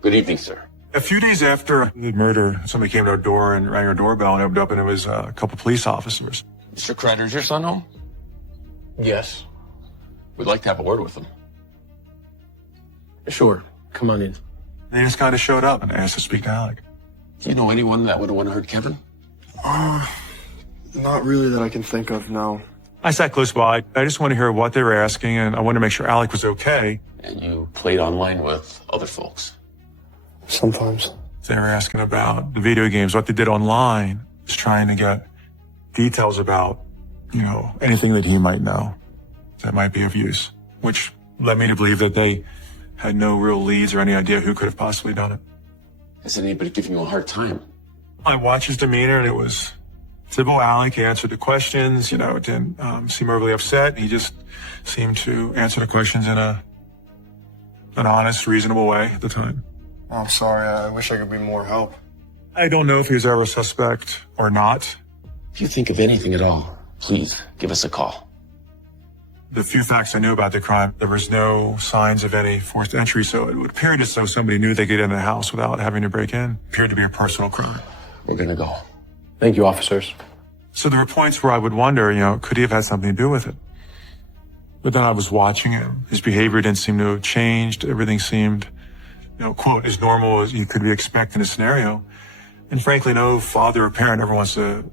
Good evening, sir. A few days after the murder, somebody came to our door and rang our doorbell and opened up, and it was a couple police officers. Mr. Kreider, is your son home? Yes. We'd like to have a word with him. Sure. Come on in. They just kind of showed up and asked to speak to Alec. Do you know anyone that would have wanted to hurt Kevin? Not really that I can think of, no. I sat close by. I just wanted to hear what they were asking, and I wanted to make sure Alec was okay. And you played online with other folks? Sometimes. They were asking about the video games, what they did online, just trying to get details about, anything that he might know that might be of use, which led me to believe that they had no real leads or any idea who could have possibly done it. Is anybody giving you a hard time? I watched his demeanor, and it was typical Alec. He answered the questions, it didn't seem overly upset. He just seemed to answer the questions in an honest, reasonable way at the time. I'm sorry. I wish I could be more help. I don't know if he was ever a suspect or not. If you think of anything at all, please give us a call. The few facts I knew about the crime, there was no signs of any forced entry, so it would appear as though somebody knew they could get into the house without having to break in. It appeared to be a personal crime. We're gonna go. Thank you, officers. So there were points where I would wonder, could he have had something to do with it? But then I was watching him. His behavior didn't seem to have changed. Everything seemed, quote, as normal as you could be expecting in a scenario. And frankly, no father or parent ever wants to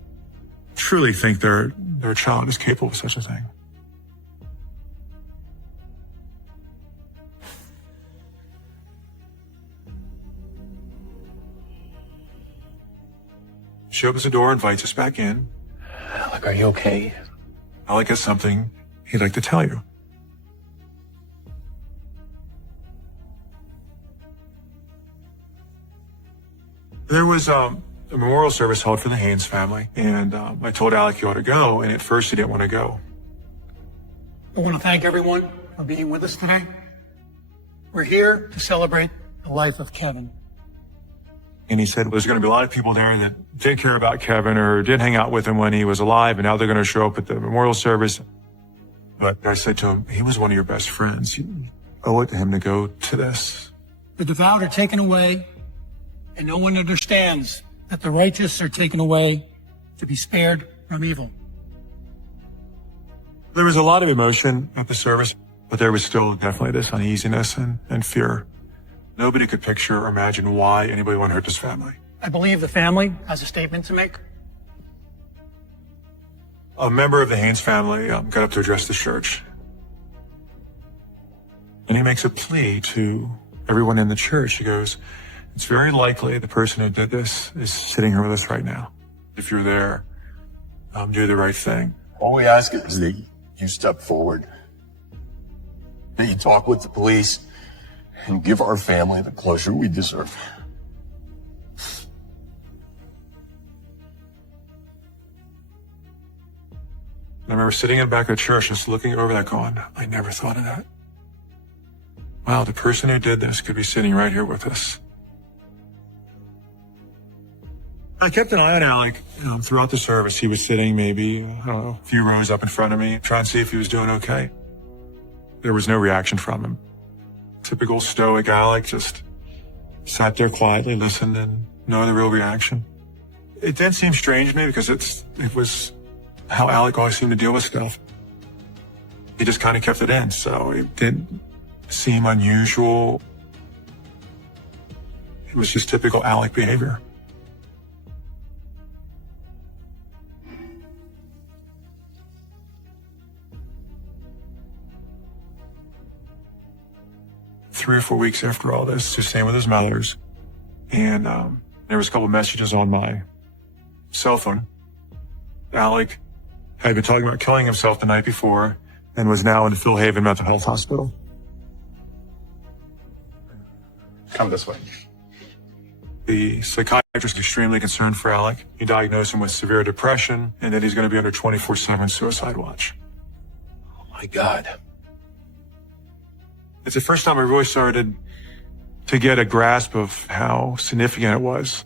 truly think their child is capable of such a thing. She opens the door, invites us back in. Alec, are you okay? Alec has something he'd like to tell you. There was a a memorial service held for the Haynes family, and I told Alec he ought to go, and at first he didn't want to go. I want to thank everyone for being with us today. We're here to celebrate the life of Kevin. And he said there's going to be a lot of people there that didn't care about Kevin or didn't hang out with him when he was alive, and now they're going to show up at the memorial service. But I said to him, he was one of your best friends. You owe it to him to go to this. The devout are taken away, and no one understands that the righteous are taken away to be spared from evil. There was a lot of emotion at the service, but there was still definitely this uneasiness and fear. Nobody could picture or imagine why anybody would hurt this family. I believe the family has a statement to make. A member of the Haynes family got up to address the church. And he makes a plea to everyone in the church. He goes, it's very likely the person who did this is sitting here with us right now. If you're there, do the right thing. All we ask is that you step forward, that you talk with the police, and give our family the closure we deserve. I remember sitting in the back of the church just looking over that going, I never thought of that. Wow, the person who did this could be sitting right here with us. I kept an eye on Alec throughout the service. He was sitting maybe, I don't know, a few rows up in front of me, trying to see if he was doing okay. There was no reaction from him. Typical stoic Alec, just sat there quietly, listened, and no other real reaction. It didn't seem strange to me because it was how Alec always seemed to deal with stuff. He just kind of kept it in, so it didn't seem unusual. It was just typical Alec behavior. Three or 4 weeks after all this, he was staying with his mothers, and there was a couple of messages on my cell phone. Alec had been talking about killing himself the night before and was now in the Phil Haven Mental Health Hospital. Come this way. The psychiatrist is extremely concerned for Alec. He diagnosed him with severe depression and that he's going to be under 24/7 suicide watch. Oh my God. It's the first time I really started to get a grasp of how significant it was.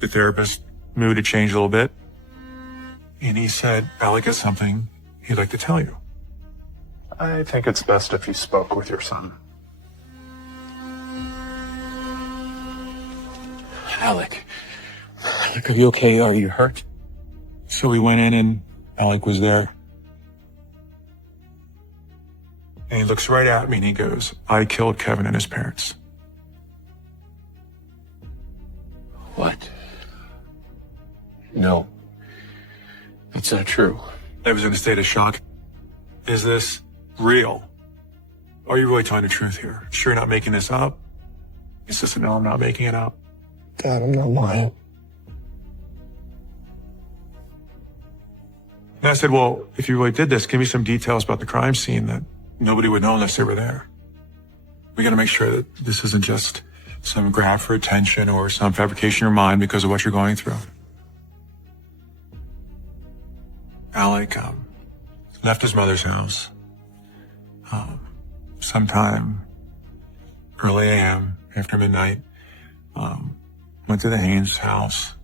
The therapist's mood had changed a little bit. And he said, Alec has something he'd like to tell you. I think it's best if you spoke with your son. Alec, are you okay? Are you hurt? So we went in and Alec was there. And he looks right at me and he goes, I killed Kevin and his parents. What? No. That's not true. I was in a state of shock. Is this real? Are you really telling the truth here? Sure you're not making this up? He says, no, I'm not making it up. Dad, I'm not lying. And I said, well, if you really did this, give me some details about the crime scene that nobody would know unless they were there. We got to make sure that this isn't just some grab for attention or some fabrication of your mind because of what you're going through. Alec left his mother's house sometime early AM after midnight. Went to the Haynes house,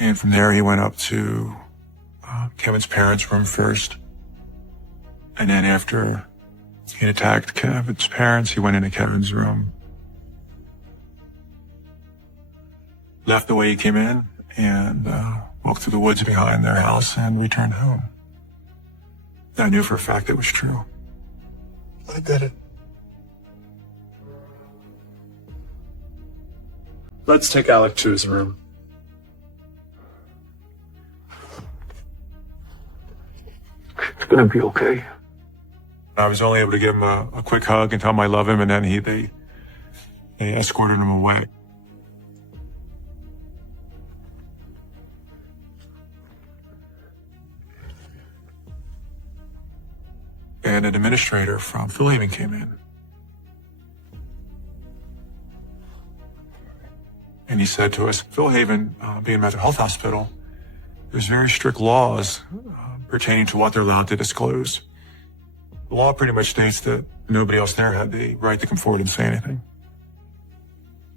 and from there he went up to Kevin's parents' room first. And then after he attacked Kevin's parents, he went into Kevin's room. Left the way he came in and walked through the woods behind their house and returned home. I knew for a fact it was true. I did it. Let's take Alec to his room. It's gonna be okay. I was only able to give him a quick hug and tell him I love him, and then they escorted him away. And an administrator from Phil Haven came in. And he he said to us, Phil Haven, being a mental health hospital, there's very strict laws pertaining to what they're allowed to disclose. The law pretty much states that nobody else there had the right to come forward and say anything.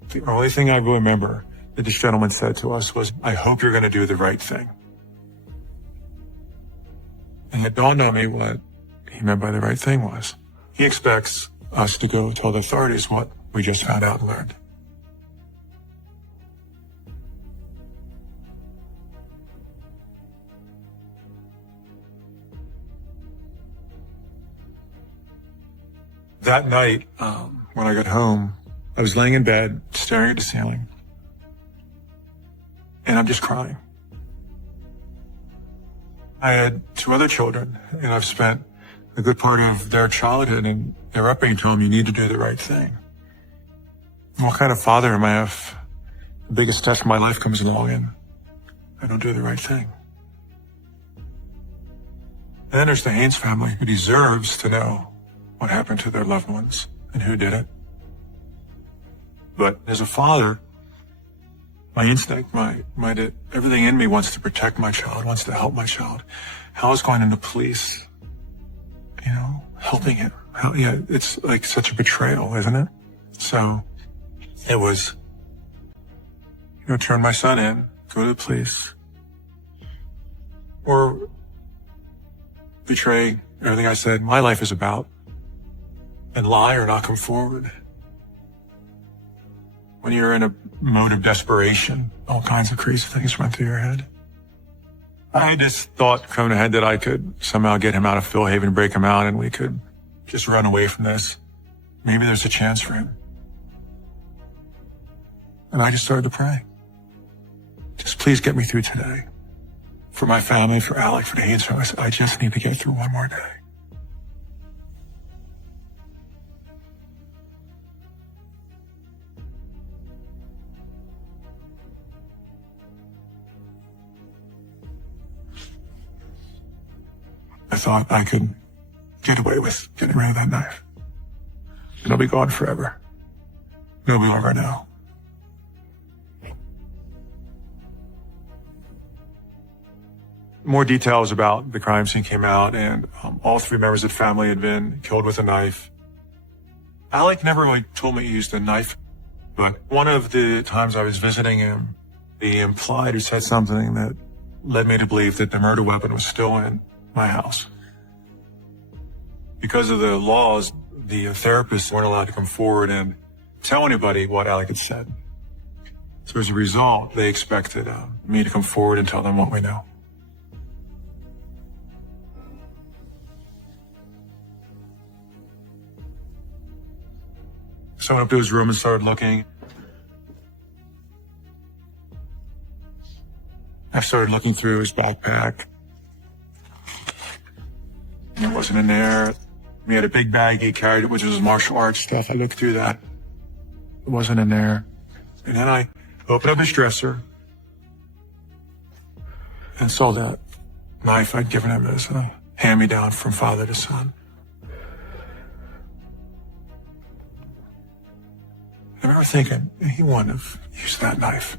The only thing I really remember that this gentleman said to us was, I hope you're going to do the right thing. And it dawned on me what he meant by the right thing was. He expects us to go tell the authorities what we just found out and learned. That night, when I got home, I was laying in bed, staring at the ceiling, and I'm just crying. I had 2 other children, and I've spent a good part of their childhood and their upbringing telling them you need to do the right thing. What kind of father am I if the biggest test of my life comes along and I don't do the right thing? And then there's the Haynes family, who deserves to know what happened to their loved ones and who did it. But as a father, my instinct, everything in me wants to protect my child, wants to help my child. How is going into police, helping him? It's like such a betrayal, isn't it? So it was, turn my son in, go to the police, or betray everything I said my life is about, and lie or not come forward. When you're in a mode of desperation, all kinds of crazy things run through your head. I just thought coming ahead that I could somehow get him out of Phil Haven, break him out, and we could just run away from this. Maybe there's a chance for him. And I just started to pray. Just please get me through today. For my family, for Alec, for the Haynes family, I just need to get through one more day. I thought I could get away with getting rid of that knife. It'll be gone forever. Nobody will ever know. More details about the crime scene came out, and all 3 members of the family had been killed with a knife. Alec never really told me he used a knife, but one of the times I was visiting him, he implied or said something that led me to believe that the murder weapon was still in my house. Because of the laws, the therapists weren't allowed to come forward and tell anybody what Alec had said. So as a result, they expected me to come forward and tell them what we know. So I went up to his room and started looking. I started looking through his backpack. It wasn't in there. He had a big bag he carried, which was his martial arts stuff. I looked through that. It wasn't in there. And then I opened up his dresser and saw that knife I'd given him as a hand-me-down from father to son. I remember thinking, he wouldn't have used that knife.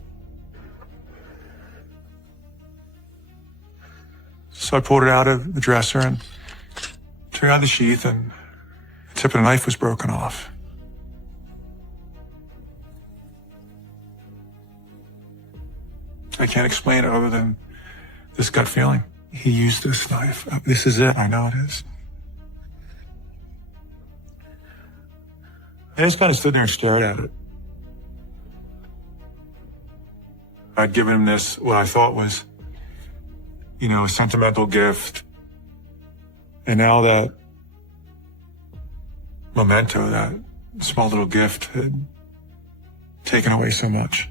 So I pulled it out of the dresser and took out the sheath, and the tip of the knife was broken off. I can't explain it other than this gut feeling. He used this knife. This is it. I know it is. I just kind of stood there and stared at it. I'd given him this, what I thought was, a sentimental gift. And now that memento, that small little gift, had taken away so much.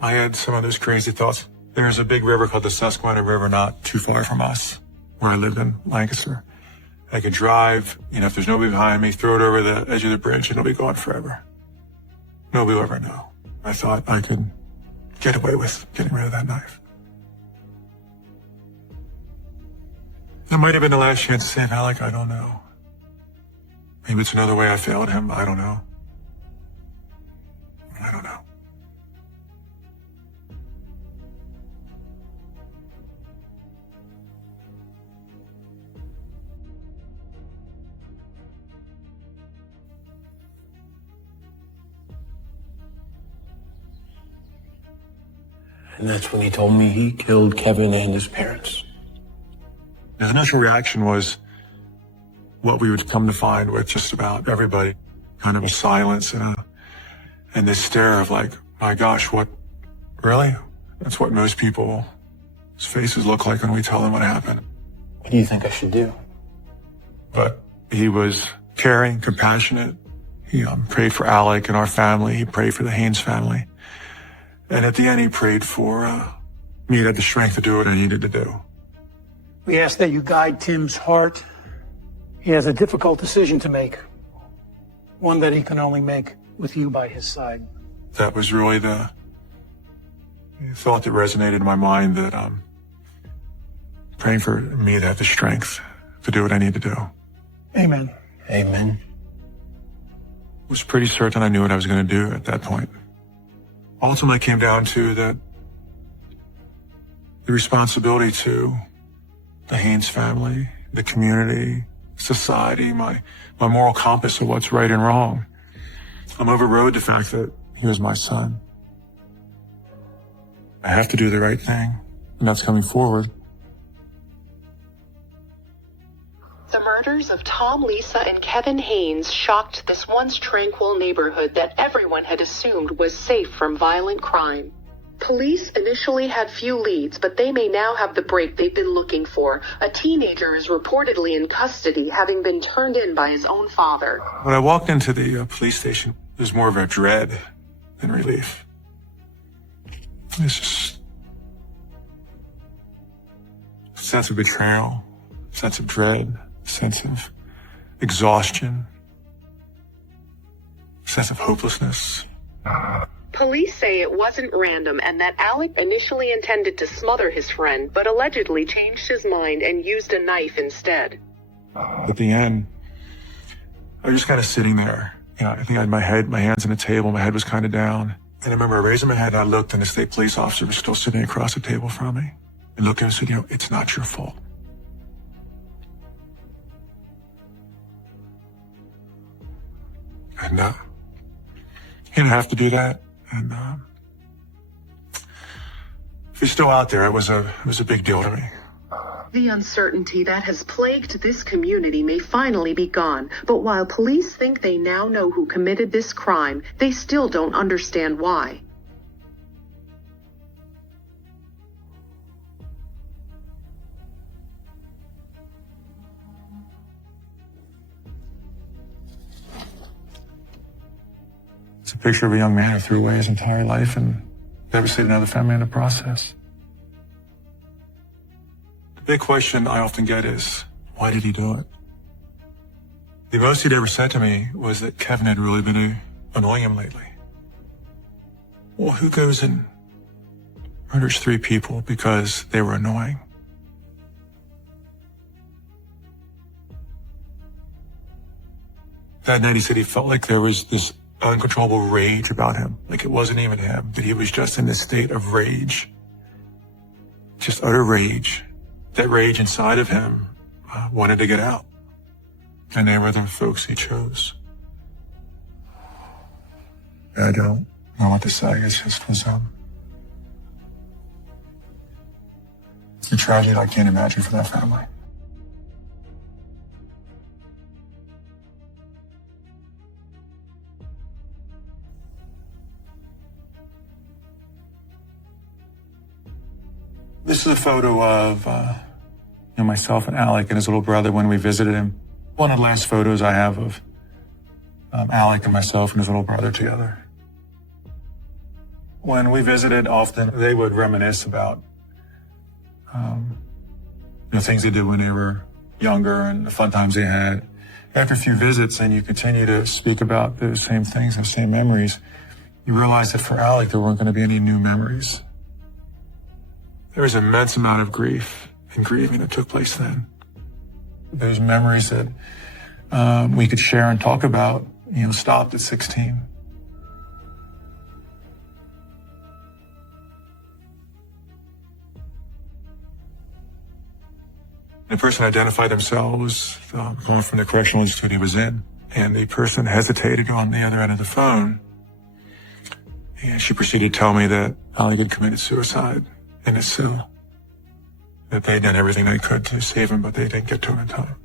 I had some of those crazy thoughts. There's a big river called the Susquehanna River not too far from us, where I lived in Lancaster. I could drive, if there's nobody behind me, throw it over the edge of the bridge and it'll be gone forever. Nobody will ever know. I thought I could get away with getting rid of that knife. That might have been the last chance to save Alec, I don't know. Maybe it's another way I failed him, I don't know. I don't know. And that's when he told me he killed Kevin and his parents. His initial reaction was what we would come to find with just about everybody, kind of a silence and this stare of like, my gosh, what, really? That's what most people's faces look like when we tell them what happened. What do you think I should do? But he was caring, compassionate. He prayed for Alec and our family. He prayed for the Haynes family. And at the end, he prayed for me to have the strength to do what I needed to do. We ask that you guide Tim's heart. He has a difficult decision to make, one that he can only make with you by his side. That was really the thought that resonated in my mind, that praying for me to have the strength to do what I need to do. Amen. Amen. I was pretty certain I knew what I was going to do at that point. Ultimately, it came down to the responsibility to the Haynes family, the community, society, my moral compass of what's right and wrong. I'm overrode the fact that he was my son. I have to do the right thing, and that's coming forward. The murders of Tom, Lisa, and Kevin Haynes shocked this once tranquil neighborhood that everyone had assumed was safe from violent crime. Police initially had few leads, but they may now have the break they've been looking for. A teenager is reportedly in custody, having been turned in by his own father. When I walked into the police station, it was more of a dread than relief. It's just a sense of betrayal, a sense of dread, a sense of exhaustion, a sense of hopelessness. Police say it wasn't random and that Alec initially intended to smother his friend, but allegedly changed his mind and used a knife instead. At the end, I was just kind of sitting there. You know, I think I had my hands on the table, my head was kind of down. And I remember raising my head and I looked, and the state police officer was still sitting across the table from me. And looked at him and said, you know, it's not your fault. And he didn't have to do that. And if he's still out there, it was a big deal to me. The uncertainty that has plagued this community may finally be gone, but while police think they now know who committed this crime, they still don't understand why. It's a picture of a young man who threw away his entire life and devastated another family in the process. The big question I often get is, why did he do it? The most he'd ever said to me was that Kevin had really been annoying him lately. Well, who goes and murders 3 people because they were annoying? That night he said he felt like there was this uncontrollable rage about him. Like it wasn't even him, that he was just in this state of rage. Just utter rage. That rage inside of him wanted to get out. And they were the folks he chose. I don't know what to say. It just was it's a tragedy I can't imagine for that family. This is a photo of myself and Alec and his little brother when we visited him. One of the last photos I have of Alec and myself and his little brother together. When we visited, often they would reminisce about the things they did when they were younger and the fun times they had. After a few visits, and you continue to speak about those same things, those same memories, you realize that for Alec, there weren't going to be any new memories. There was an immense amount of grief and grieving that took place then. Those memories that we could share and talk about, stopped at 16. The person identified themselves calling from the correctional institute he was in. And the person hesitated on the other end of the phone. And she proceeded to tell me that Alec had committed suicide in his cell. That they'd done everything they could to save him, but they didn't get to him in time.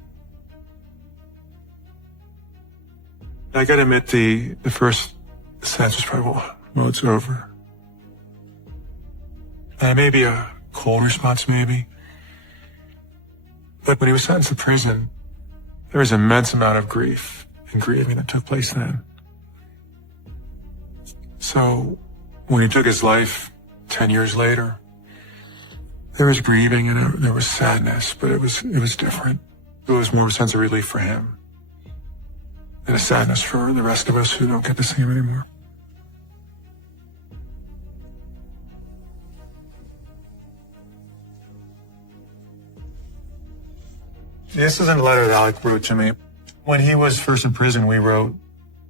I gotta admit, the first sense was probably, well, it's over. And maybe a cold response, maybe. But when he was sentenced to prison, there was an immense amount of grief and grieving that took place then. So when he took his life 10 years later, there was grieving and there was sadness, but it was different. It was more of a sense of relief for him and a sadness for the rest of us who don't get to see him anymore. This is a letter that Alec wrote to me. When he was first in prison, we wrote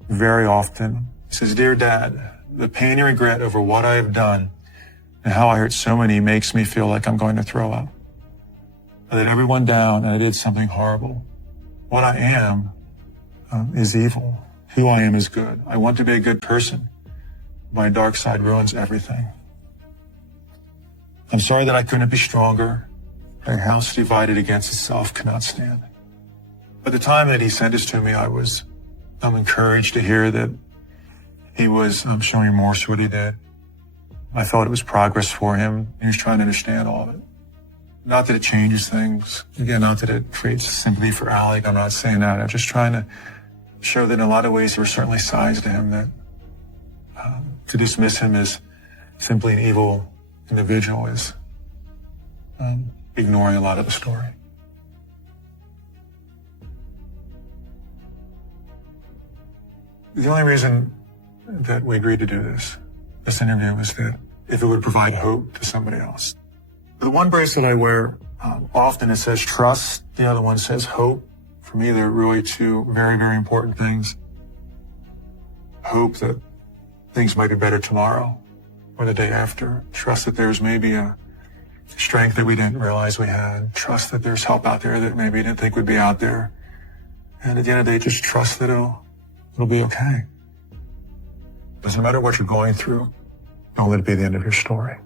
very often. He says, "Dear Dad, the pain and regret over what I have done and how I hurt so many makes me feel like I'm going to throw up. I let everyone down and I did something horrible. What I am is evil. Who I am is good. I want to be a good person. My dark side ruins everything. I'm sorry that I couldn't be stronger. A house divided against itself cannot stand." At the time that he sent this to me, I'm encouraged to hear that he was showing remorse for what he did. I thought it was progress for him. He was trying to understand all of it. Not that it changes things. Again, not that it creates sympathy for Alec. I'm not saying that. I'm just trying to show that in a lot of ways there were certainly sides to him that to dismiss him as simply an evil individual is ignoring a lot of the story. The only reason that we agreed to do this interview, was that if it would provide hope to somebody else. The one bracelet I wear, often it says trust. The other one says hope. For me, they're really two very, very important things. Hope that things might be better tomorrow or the day after. Trust that there's maybe a strength that we didn't realize we had. Trust that there's help out there that maybe we didn't think would be out there. And at the end of the day, just trust that it'll be okay. Doesn't matter what you're going through. Don't let it be the end of your story.